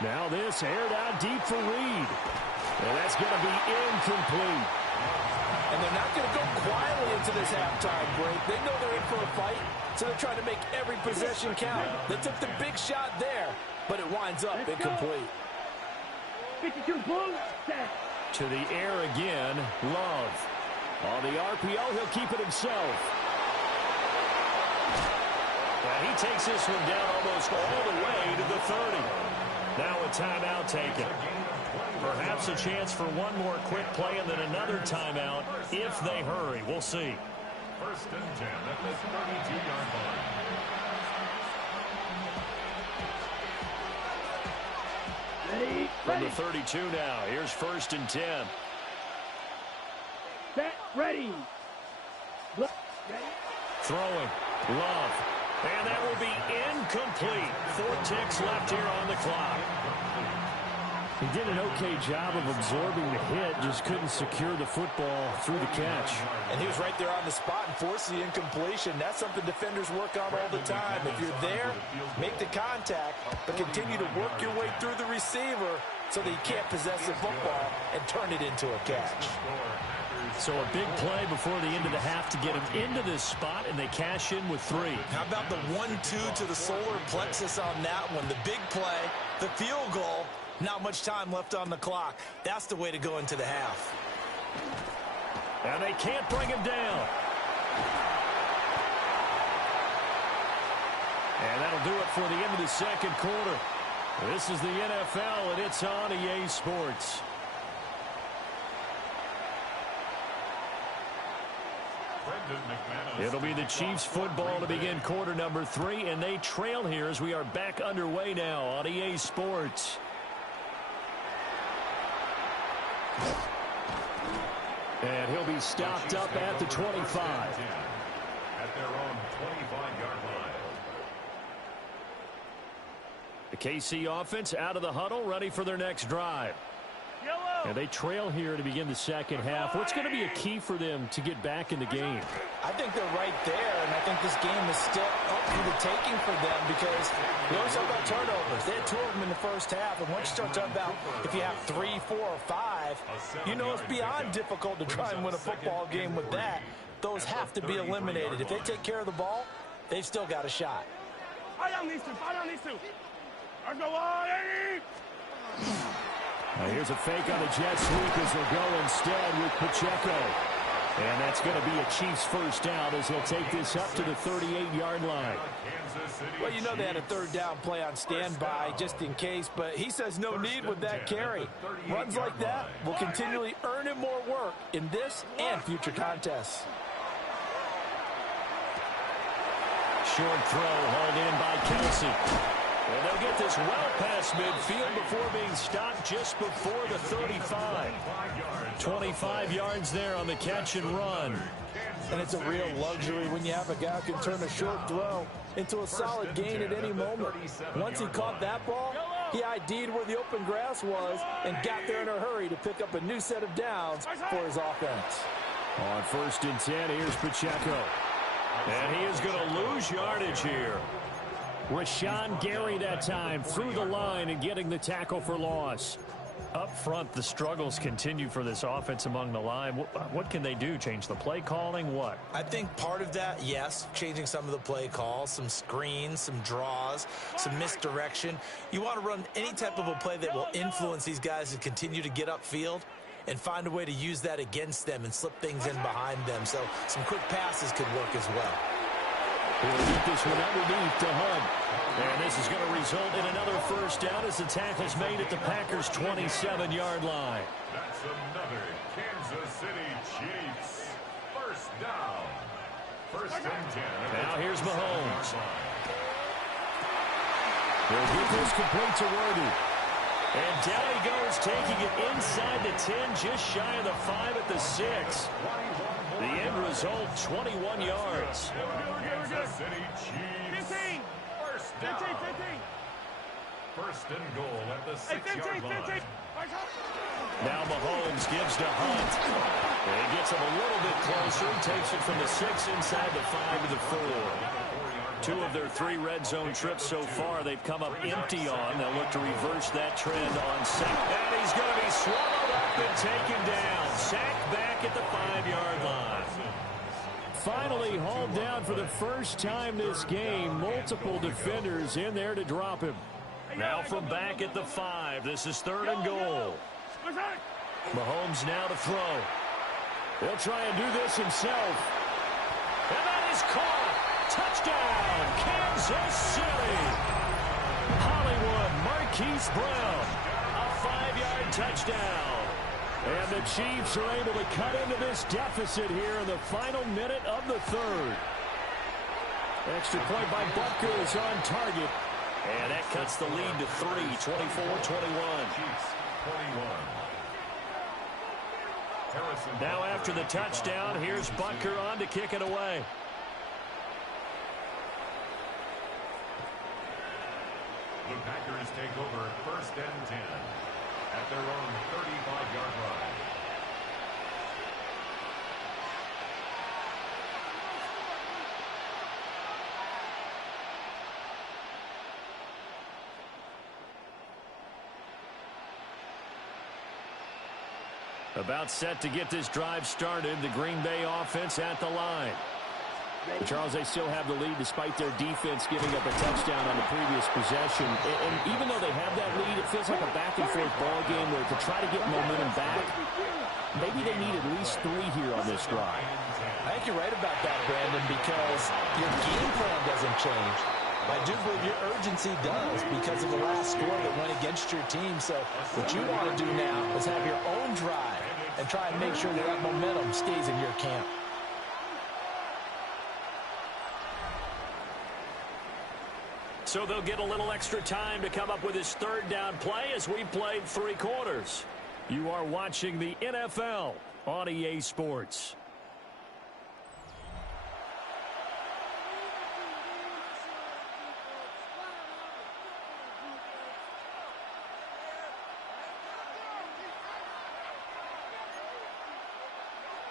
Now this aired out deep for Reed. And that's going to be incomplete. And they're not going to go quietly into this halftime break. They know they're in for a fight, so they're trying to make every possession count. They took the big shot there, but it winds up incomplete. 52 blue, set. To the air again, Love. On the RPO, he'll keep it himself. And he takes this one down almost all the way to the 30. Now a timeout taken. Perhaps a chance for one more quick play and then another timeout if they hurry. We'll see. First and 10 at the 32-yard line. Ready. From the 32 now, here's first and 10. Set. Ready. Ready. Throwing. Love. And that will be incomplete. 4 ticks left here on the clock. He did an okay job of absorbing the hit, just couldn't secure the football through the catch. And he was right there on the spot and forced the incompletion. That's something defenders work on all the time. If you're there, make the contact, but continue to work your way through the receiver so that he can't possess the football and turn it into a catch. So a big play before the end of the half to get him into this spot, and they cash in with 3. How about the 1-2 to the solar plexus on that one? The big play, the field goal. Not much time left on the clock. That's the way to go into the half. And they can't bring him down. And that'll do it for the end of the second quarter. This is the NFL, and it's on EA Sports. It'll be the Chiefs football to begin quarter number 3, and they trail here as we are back underway now on EA Sports. And he'll be stopped up at the 25. At their own 25-yard line. The KC offense out of the huddle, ready for their next drive. And they trail here to begin the second half. What's going to be a key for them to get back in the game? I think they're right there, and I think this game is still up for the taking for them, because we always talk about turnovers. They had 2 of them in the first half, and once you start talking about if you have 3, 4, or 5, you know it's beyond difficult to try and win a football game with that. Those have to be eliminated. If they take care of the ball, they've still got a shot. Here's a fake on the jet sweep as they'll go instead with Pacheco. And that's going to be a Chiefs first down as they'll take this up to the 38-yard line. Well, you know they had a third down play on standby just in case, but he says no need with that carry. Runs like that will continually earn him more work in this and future contests. Short throw hauled in by Kelsey. And they'll get this well past midfield before being stopped just before the 35. 25 yards there on the catch and run. And it's a real luxury when you have a guy who can turn a short throw into a solid gain at any moment. Once he caught that ball, he ID'd where the open grass was and got there in a hurry to pick up a new set of downs for his offense. On 1st and 10, here's Pacheco. And he is going to lose yardage here. Rashawn Gary that time through the line and getting the tackle for loss. Up front, the struggles continue for this offense among the line. What can they do? Change the play calling? What? I think part of that, yes, changing some of the play calls, some screens, some draws, some misdirection. You want to run any type of a play that will influence these guys to continue to get upfield and find a way to use that against them and slip things in behind them. So some quick passes could work as well. He'll get this one underneath to Hunt. And this is going to result in another first down as the tackle's made at the Packers' 27-yard line. That's another Kansas City Chiefs first down. 1st and 10. Now here's Mahomes. He'll get this complete to Worthy. And down he goes, taking it inside the 10, just shy of the 5 at the 6. The end result, 21 yards. Kansas City Chiefs. 15. First down. 15. 1st and goal at the 6-yard line. Now Mahomes gives to Hunt. And he gets him a little bit closer. Takes it from the 6 inside the 5 to the 4. 2 of their 3 red zone trips so far they've come up empty on. They'll look to reverse that trend on sack. And he's going to be swallowed up and taken down. Sacked back at the 5-yard line. Finally hauled down for the first time this game. Multiple defenders in there to drop him. Now from back at the 5. This is 3rd and goal. Mahomes now to throw. He'll try and do this himself. And that is caught. Touchdown, Kansas City. Hollywood Marquise Brown. A 5-yard touchdown. And the Chiefs are able to cut into this deficit here in the final minute of the 3rd. Extra point by Butker is on target. And that cuts the lead to 3, 24-21. Now after the touchdown, here's Butker on to kick it away. The Packers take over 1st and 10 at their own 35-yard line. About set to get this drive started, the Green Bay offense at the line. Charles, they still have the lead despite their defense giving up a touchdown on the previous possession. And even though they have that lead, it feels like a back-and-forth ball game where to try to get momentum back, maybe they need at least 3 here on this drive. I think you're right about that, Brandon, because your game plan doesn't change. I do believe your urgency does because of the last score that went against your team. So what you want to do now is have your own drive and try and make sure that that momentum stays in your camp. So they'll get a little extra time to come up with his 3rd down play as we played 3 quarters. You are watching the NFL on EA Sports.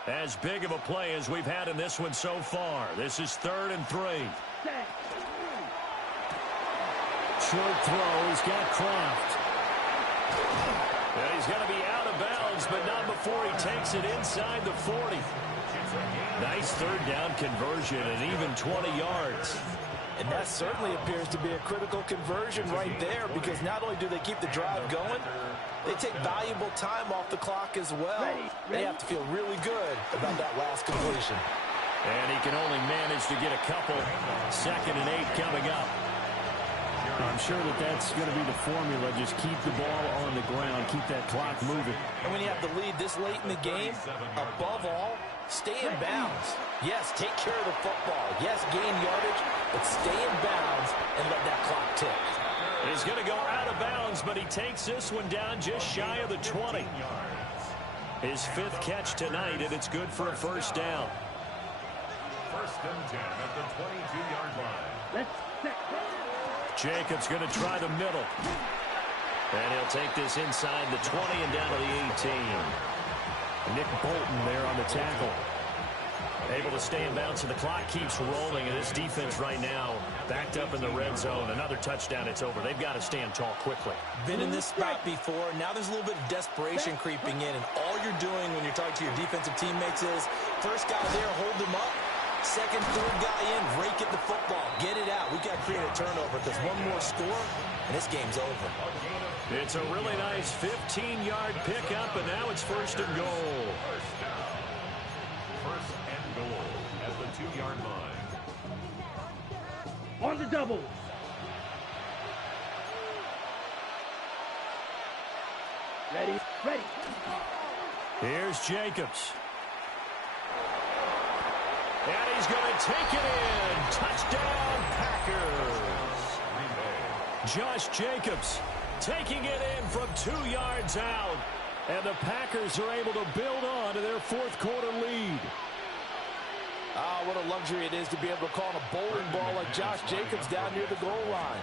As big of a play as we've had in this one so far. This is 3rd and 3. Short throw. He's got Kraft. And he's going to be out of bounds, but not before he takes it inside the 40. Nice 3rd down conversion and even 20 yards. And that certainly appears to be a critical conversion right there, because not only do they keep the drive going, they take valuable time off the clock as well. They have to feel really good about that last completion. And he can only manage to get a couple. 2nd and 8 coming up. I'm sure that that's going to be the formula. Just keep the ball on the ground. Keep that clock moving. And when you have the lead this late in the game, above all, stay in bounds. Yes, take care of the football. Yes, gain yardage, but stay in bounds and let that clock tick. He's going to go out of bounds, but he takes this one down just shy of the 20. His 5th catch tonight, and it's good for a first down. 1st and 10 at the 22-yard line. Let's set. Jacobs going to try the middle. And he'll take this inside the 20 and down to the 18. Nick Bolton there on the tackle. Able to stay in bounds, and the clock keeps rolling. And this defense right now backed up in the red zone. Another touchdown, it's over. They've got to stand tall quickly. Been in this spot before. Now there's a little bit of desperation creeping in. And all you're doing when you're talking to your defensive teammates is, first guy there, hold him up. 2nd, 3rd guy in, rake at the football. Get it out. We've got to create a turnover, because one more score, and this game's over. It's a really nice 15-yard pickup, and now it's 1st and goal. 1st and goal at the 2-yard line. On the double. Ready, ready. Here's Jacobs. And he's going to take it in. Touchdown, Packers. Josh Jacobs taking it in from 2 yards out. And the Packers are able to build on to their 4th quarter lead. Ah, what a luxury it is to be able to call a bowling ball like Josh Jacobs down near the goal line.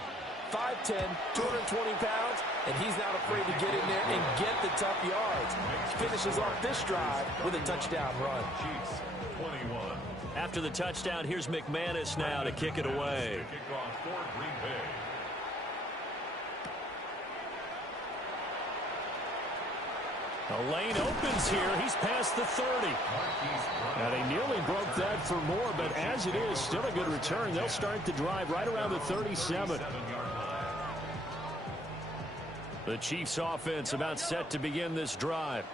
5'10", 220 pounds, and he's not afraid to get in there and get the tough yards. Finishes off this drive with a touchdown run. Chiefs, 21. After the touchdown, here's McManus now to kick it away. Kickoff for Green Bay. The lane opens here. He's past the 30. Now, they nearly broke that for more, but as it is, still a good return. They'll start the drive right around the 37. The Chiefs offense about set to begin this drive.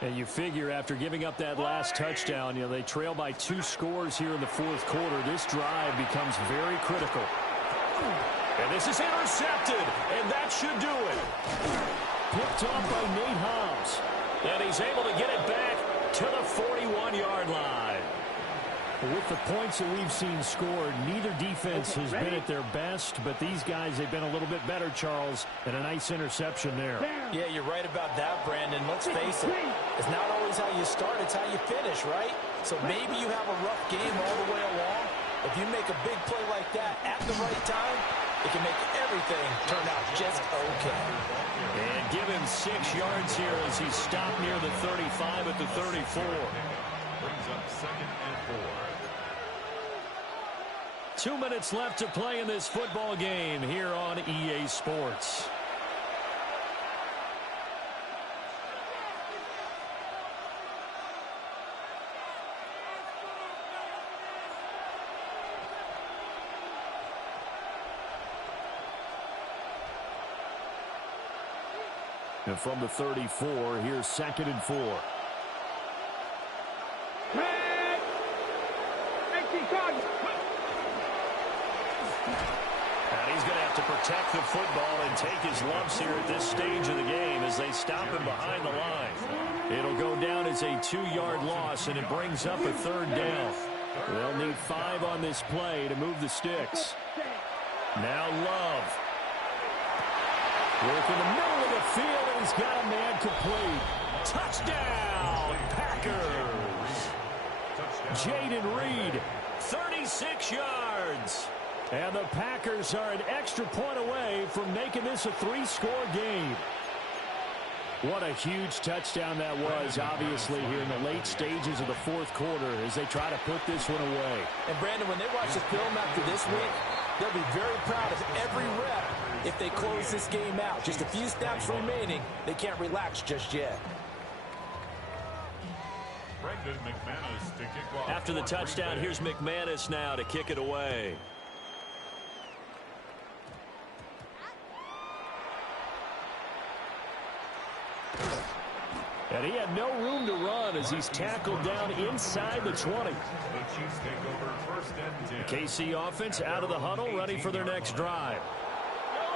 And you figure after giving up that last touchdown, you know, they trail by 2 scores here in the 4th quarter. This drive becomes very critical. And this is intercepted, and that should do it. Picked off by Nate Hobbs. And he's able to get it back to the 41-yard line. With the points that we've seen scored, neither defense has been at their best, but these guys, they've been a little bit better, Charles, and a nice interception there. Yeah, you're right about that, Brandon. Let's face it. It's not always how you start, it's how you finish, right? So maybe you have a rough game all the way along. If you make a big play like that at the right time, it can make everything turn out just okay. And give him 6 yards here as he's stopped near the 35 at the 34. Brings up 2nd and 4. 2 minutes left to play in this football game here on EA Sports. And from the 34, here's 2nd and 4. And he's going to have to protect the football and take his lumps here at this stage of the game as they stop him behind the line. It'll go down as a 2-yard loss, and it brings up a 3rd down. They'll need 5 on this play to move the sticks. Now Love. Work in the middle of the field, and he's got a man complete. Touchdown, Packers. Jaden Reed, 36 yards. And the Packers are an extra point away from making this a 3-score game. What a huge touchdown that was, obviously, here in the late stages of the 4th quarter as they try to put this one away. And, Brandon, when they watch the film after this week, they'll be very proud of every rep if they close this game out. Just a few snaps remaining. They can't relax just yet. Brendan McManus to kick off. After the touchdown, here's McManus now to kick it away. And he had no room to run as he's tackled down inside the 20. The KC offense out of the huddle, ready for their next drive.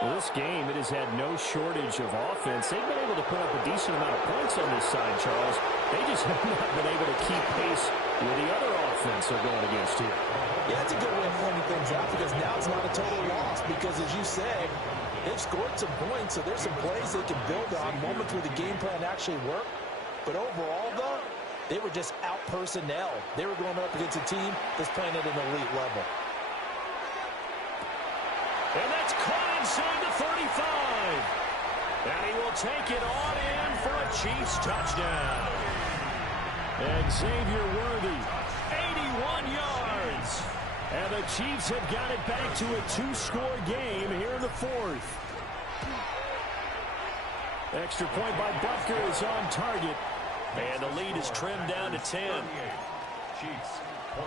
Well, this game, it has had no shortage of offense. They've been able to put up a decent amount of points on this side, Charles. They just have not been able to keep pace with the other offense they're going against here. Yeah, that's a good way of pointing things out because now it's not a total loss because, as you said, they've scored some points, so there's some plays they can build on, moments where the game plan actually worked. But overall, though, they were just out-personnel. They were going up against a team that's playing at an elite level. And that's caught inside the 35. And he will take it on in for a Chiefs touchdown. And Xavier Worthy, 81 yards. And the Chiefs have got it back to a 2-score game here in the fourth. Extra point by Butker is on target. And the lead is trimmed down to 10. Chiefs, 28.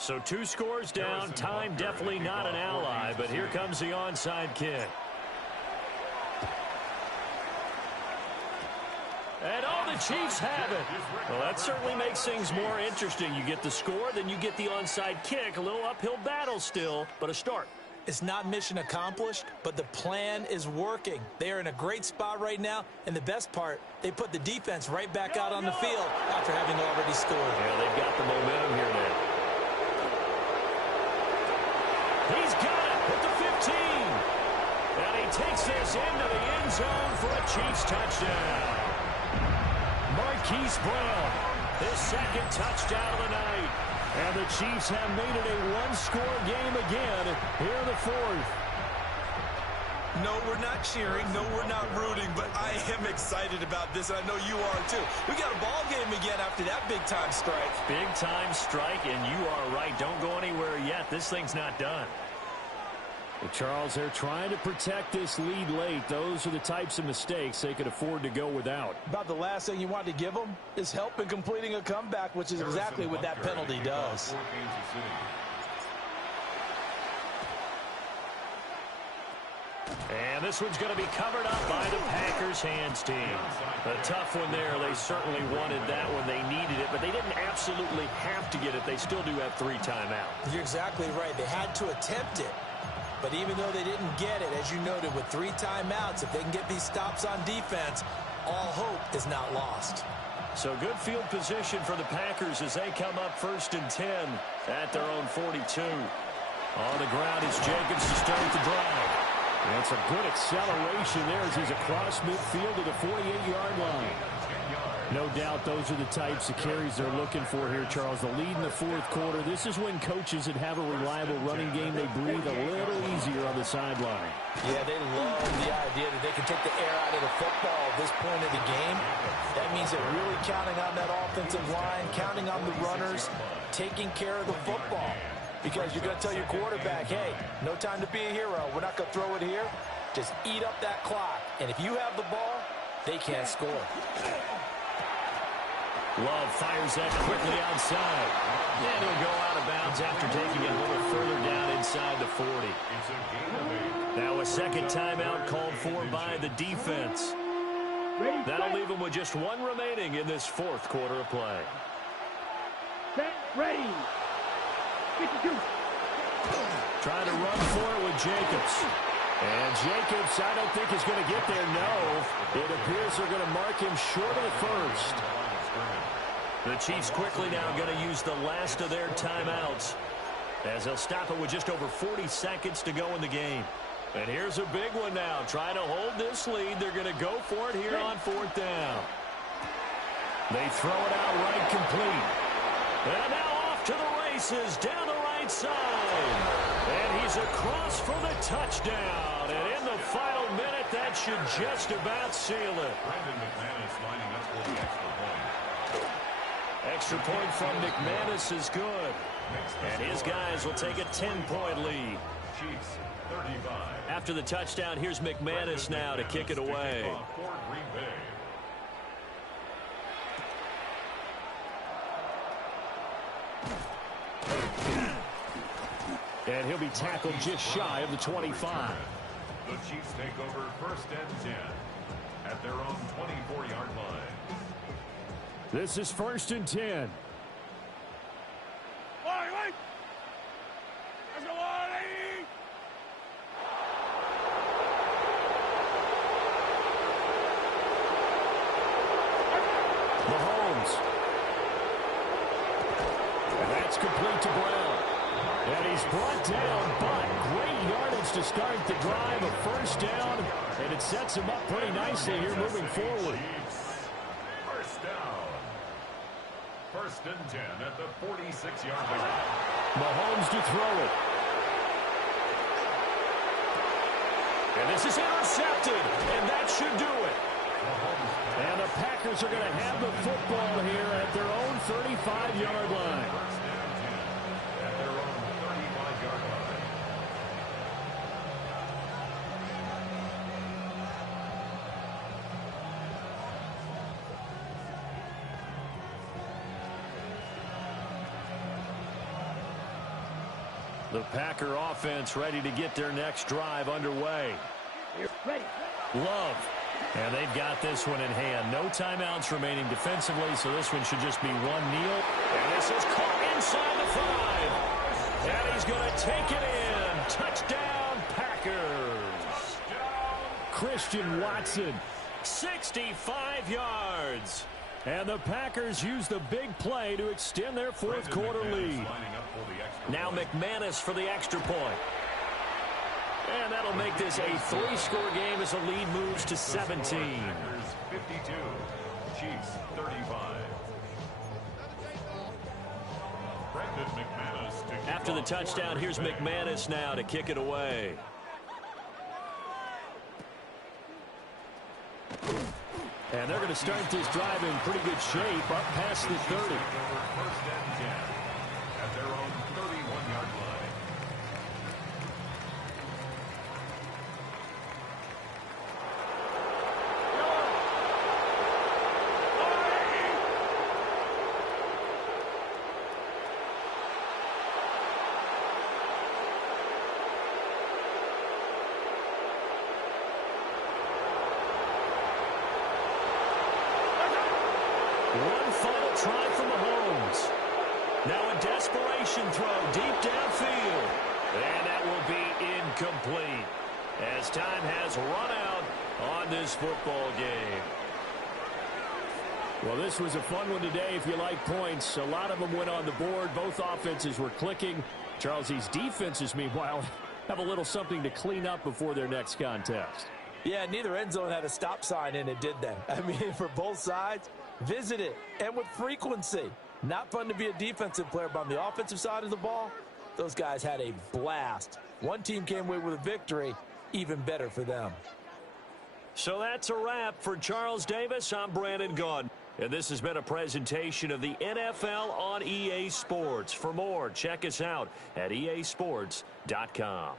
So 2 scores down. Time definitely not an ally, but here comes the onside kick. And all the Chiefs have it. Well, that certainly makes things more interesting. You get the score, then you get the onside kick. A little uphill battle still, but a start. It's not mission accomplished, but the plan is working. They are in a great spot right now, and the best part, they put the defense right back out on the field after having already scored. Yeah, they've got the momentum here now. He's got it at the 15. And he takes this into the end zone for a Chiefs touchdown. Marquise Brown, his second touchdown of the night. And the Chiefs have made it a 1-score game again here in the fourth. No, we're not cheering. No, we're not rooting. But I am excited about this, and I know you are too. We got a ball game again after that big-time strike. Big-time strike, and you are right. Don't go anywhere yet. This thing's not done. Well, Charles, they're trying to protect this lead late. Those are the types of mistakes they could afford to go without. About the last thing you want to give them is help in completing a comeback, which is exactly what that penalty does. And this one's going to be covered up by the Packers hands team. A tough one there. They certainly wanted that when they needed it, but they didn't absolutely have to get it. They still do have 3 timeouts. You're exactly right. They had to attempt it. But even though they didn't get it, as you noted, with 3 timeouts, if they can get these stops on defense, all hope is not lost. So good field position for the Packers as they come up 1st and 10 at their own 42. On the ground is Jacobs to start the drive. And it's a good acceleration there as he's across midfield to the 48-yard line. No doubt those are the types of carries they're looking for here, Charles. The lead in the fourth quarter. This is when coaches that have a reliable running game, they breathe a little easier on the sideline. Yeah, they love the idea that they can take the air out of the football at this point of the game. That means they're really counting on that offensive line, counting on the runners, taking care of the football. Because you're going to tell your quarterback, hey, no time to be a hero. We're not going to throw it here. Just eat up that clock. And if you have the ball, they can't score. Love fires that quickly outside. And he'll go out of bounds after taking it a little further down inside the 40. Now a second timeout called for by the defense. That'll leave them with just 1 remaining in this fourth quarter of play. Set, ready. 52. Trying to run for it with Jacobs. And Jacobs, I don't think is going to get there. No. It appears they're going to mark him short of the first. The Chiefs quickly now going to use the last of their timeouts as they'll stop it with just over 40 seconds to go in the game. And here's a big one now. Trying to hold this lead. They're going to go for it here on 4th down. They throw it out right complete. And now off to the races down the right side. And he's across for the touchdown. And in the final minute, that should just about seal it. Brandon McManus lining up for the extra point. Extra point from McManus is good. And his guys will take a 10-point lead. Chiefs, 35. After the touchdown, here's McManus now to kick it away. And he'll be tackled just shy of the 25. The Chiefs take over 1st and 10 at their own 24-yard line. This is 1st and 10. Mahomes. And that's complete to Brown. And he's brought down, but great yardage to start the drive. A 1st down, and it sets him up pretty nicely here moving forward. 1st down. 1st and 10 at the 46-yard line. Mahomes to throw it. And this is intercepted, and that should do it. And the Packers are going to have the football here at their own 35-yard line. 1st and 10 at their own 35-yard line. The Packer offense ready to get their next drive underway. Ready. Love. And they've got this one in hand. No timeouts remaining defensively, so this one should just be one kneel. And this is caught inside the 5. And he's going to take it in. Touchdown, Packers. Christian Watson, 65 yards. And the Packers use the big play to extend their 4th quarter lead. Now McManus for the extra point. And that'll make this a 3-score game as the lead moves to 17. Packers 52, Chiefs 35. Brendan McManus to kick After the off touchdown, here's McManus now to kick it away. And they're going to start this drive in pretty good shape up past the 30. 1st and 10 at their own 31-yard line. One final try from Mahomes. Now a desperation throw deep downfield. And that will be incomplete as time has run out on this football game. Well, this was a fun one today if you like points. A lot of them went on the board. Both offenses were clicking. Charles, these defenses, meanwhile, have a little something to clean up before their next contest. Yeah, neither end zone had a stop sign in it, did they? I mean, for both sides, visit it, and with frequency. Not fun to be a defensive player, but on the offensive side of the ball, those guys had a blast. One team came away with a victory, even better for them. So that's a wrap for Charles Davis. I'm Brandon Gaudin. And this has been a presentation of the NFL on EA Sports. For more, check us out at easports.com.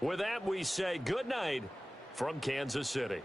With that, we say good night from Kansas City.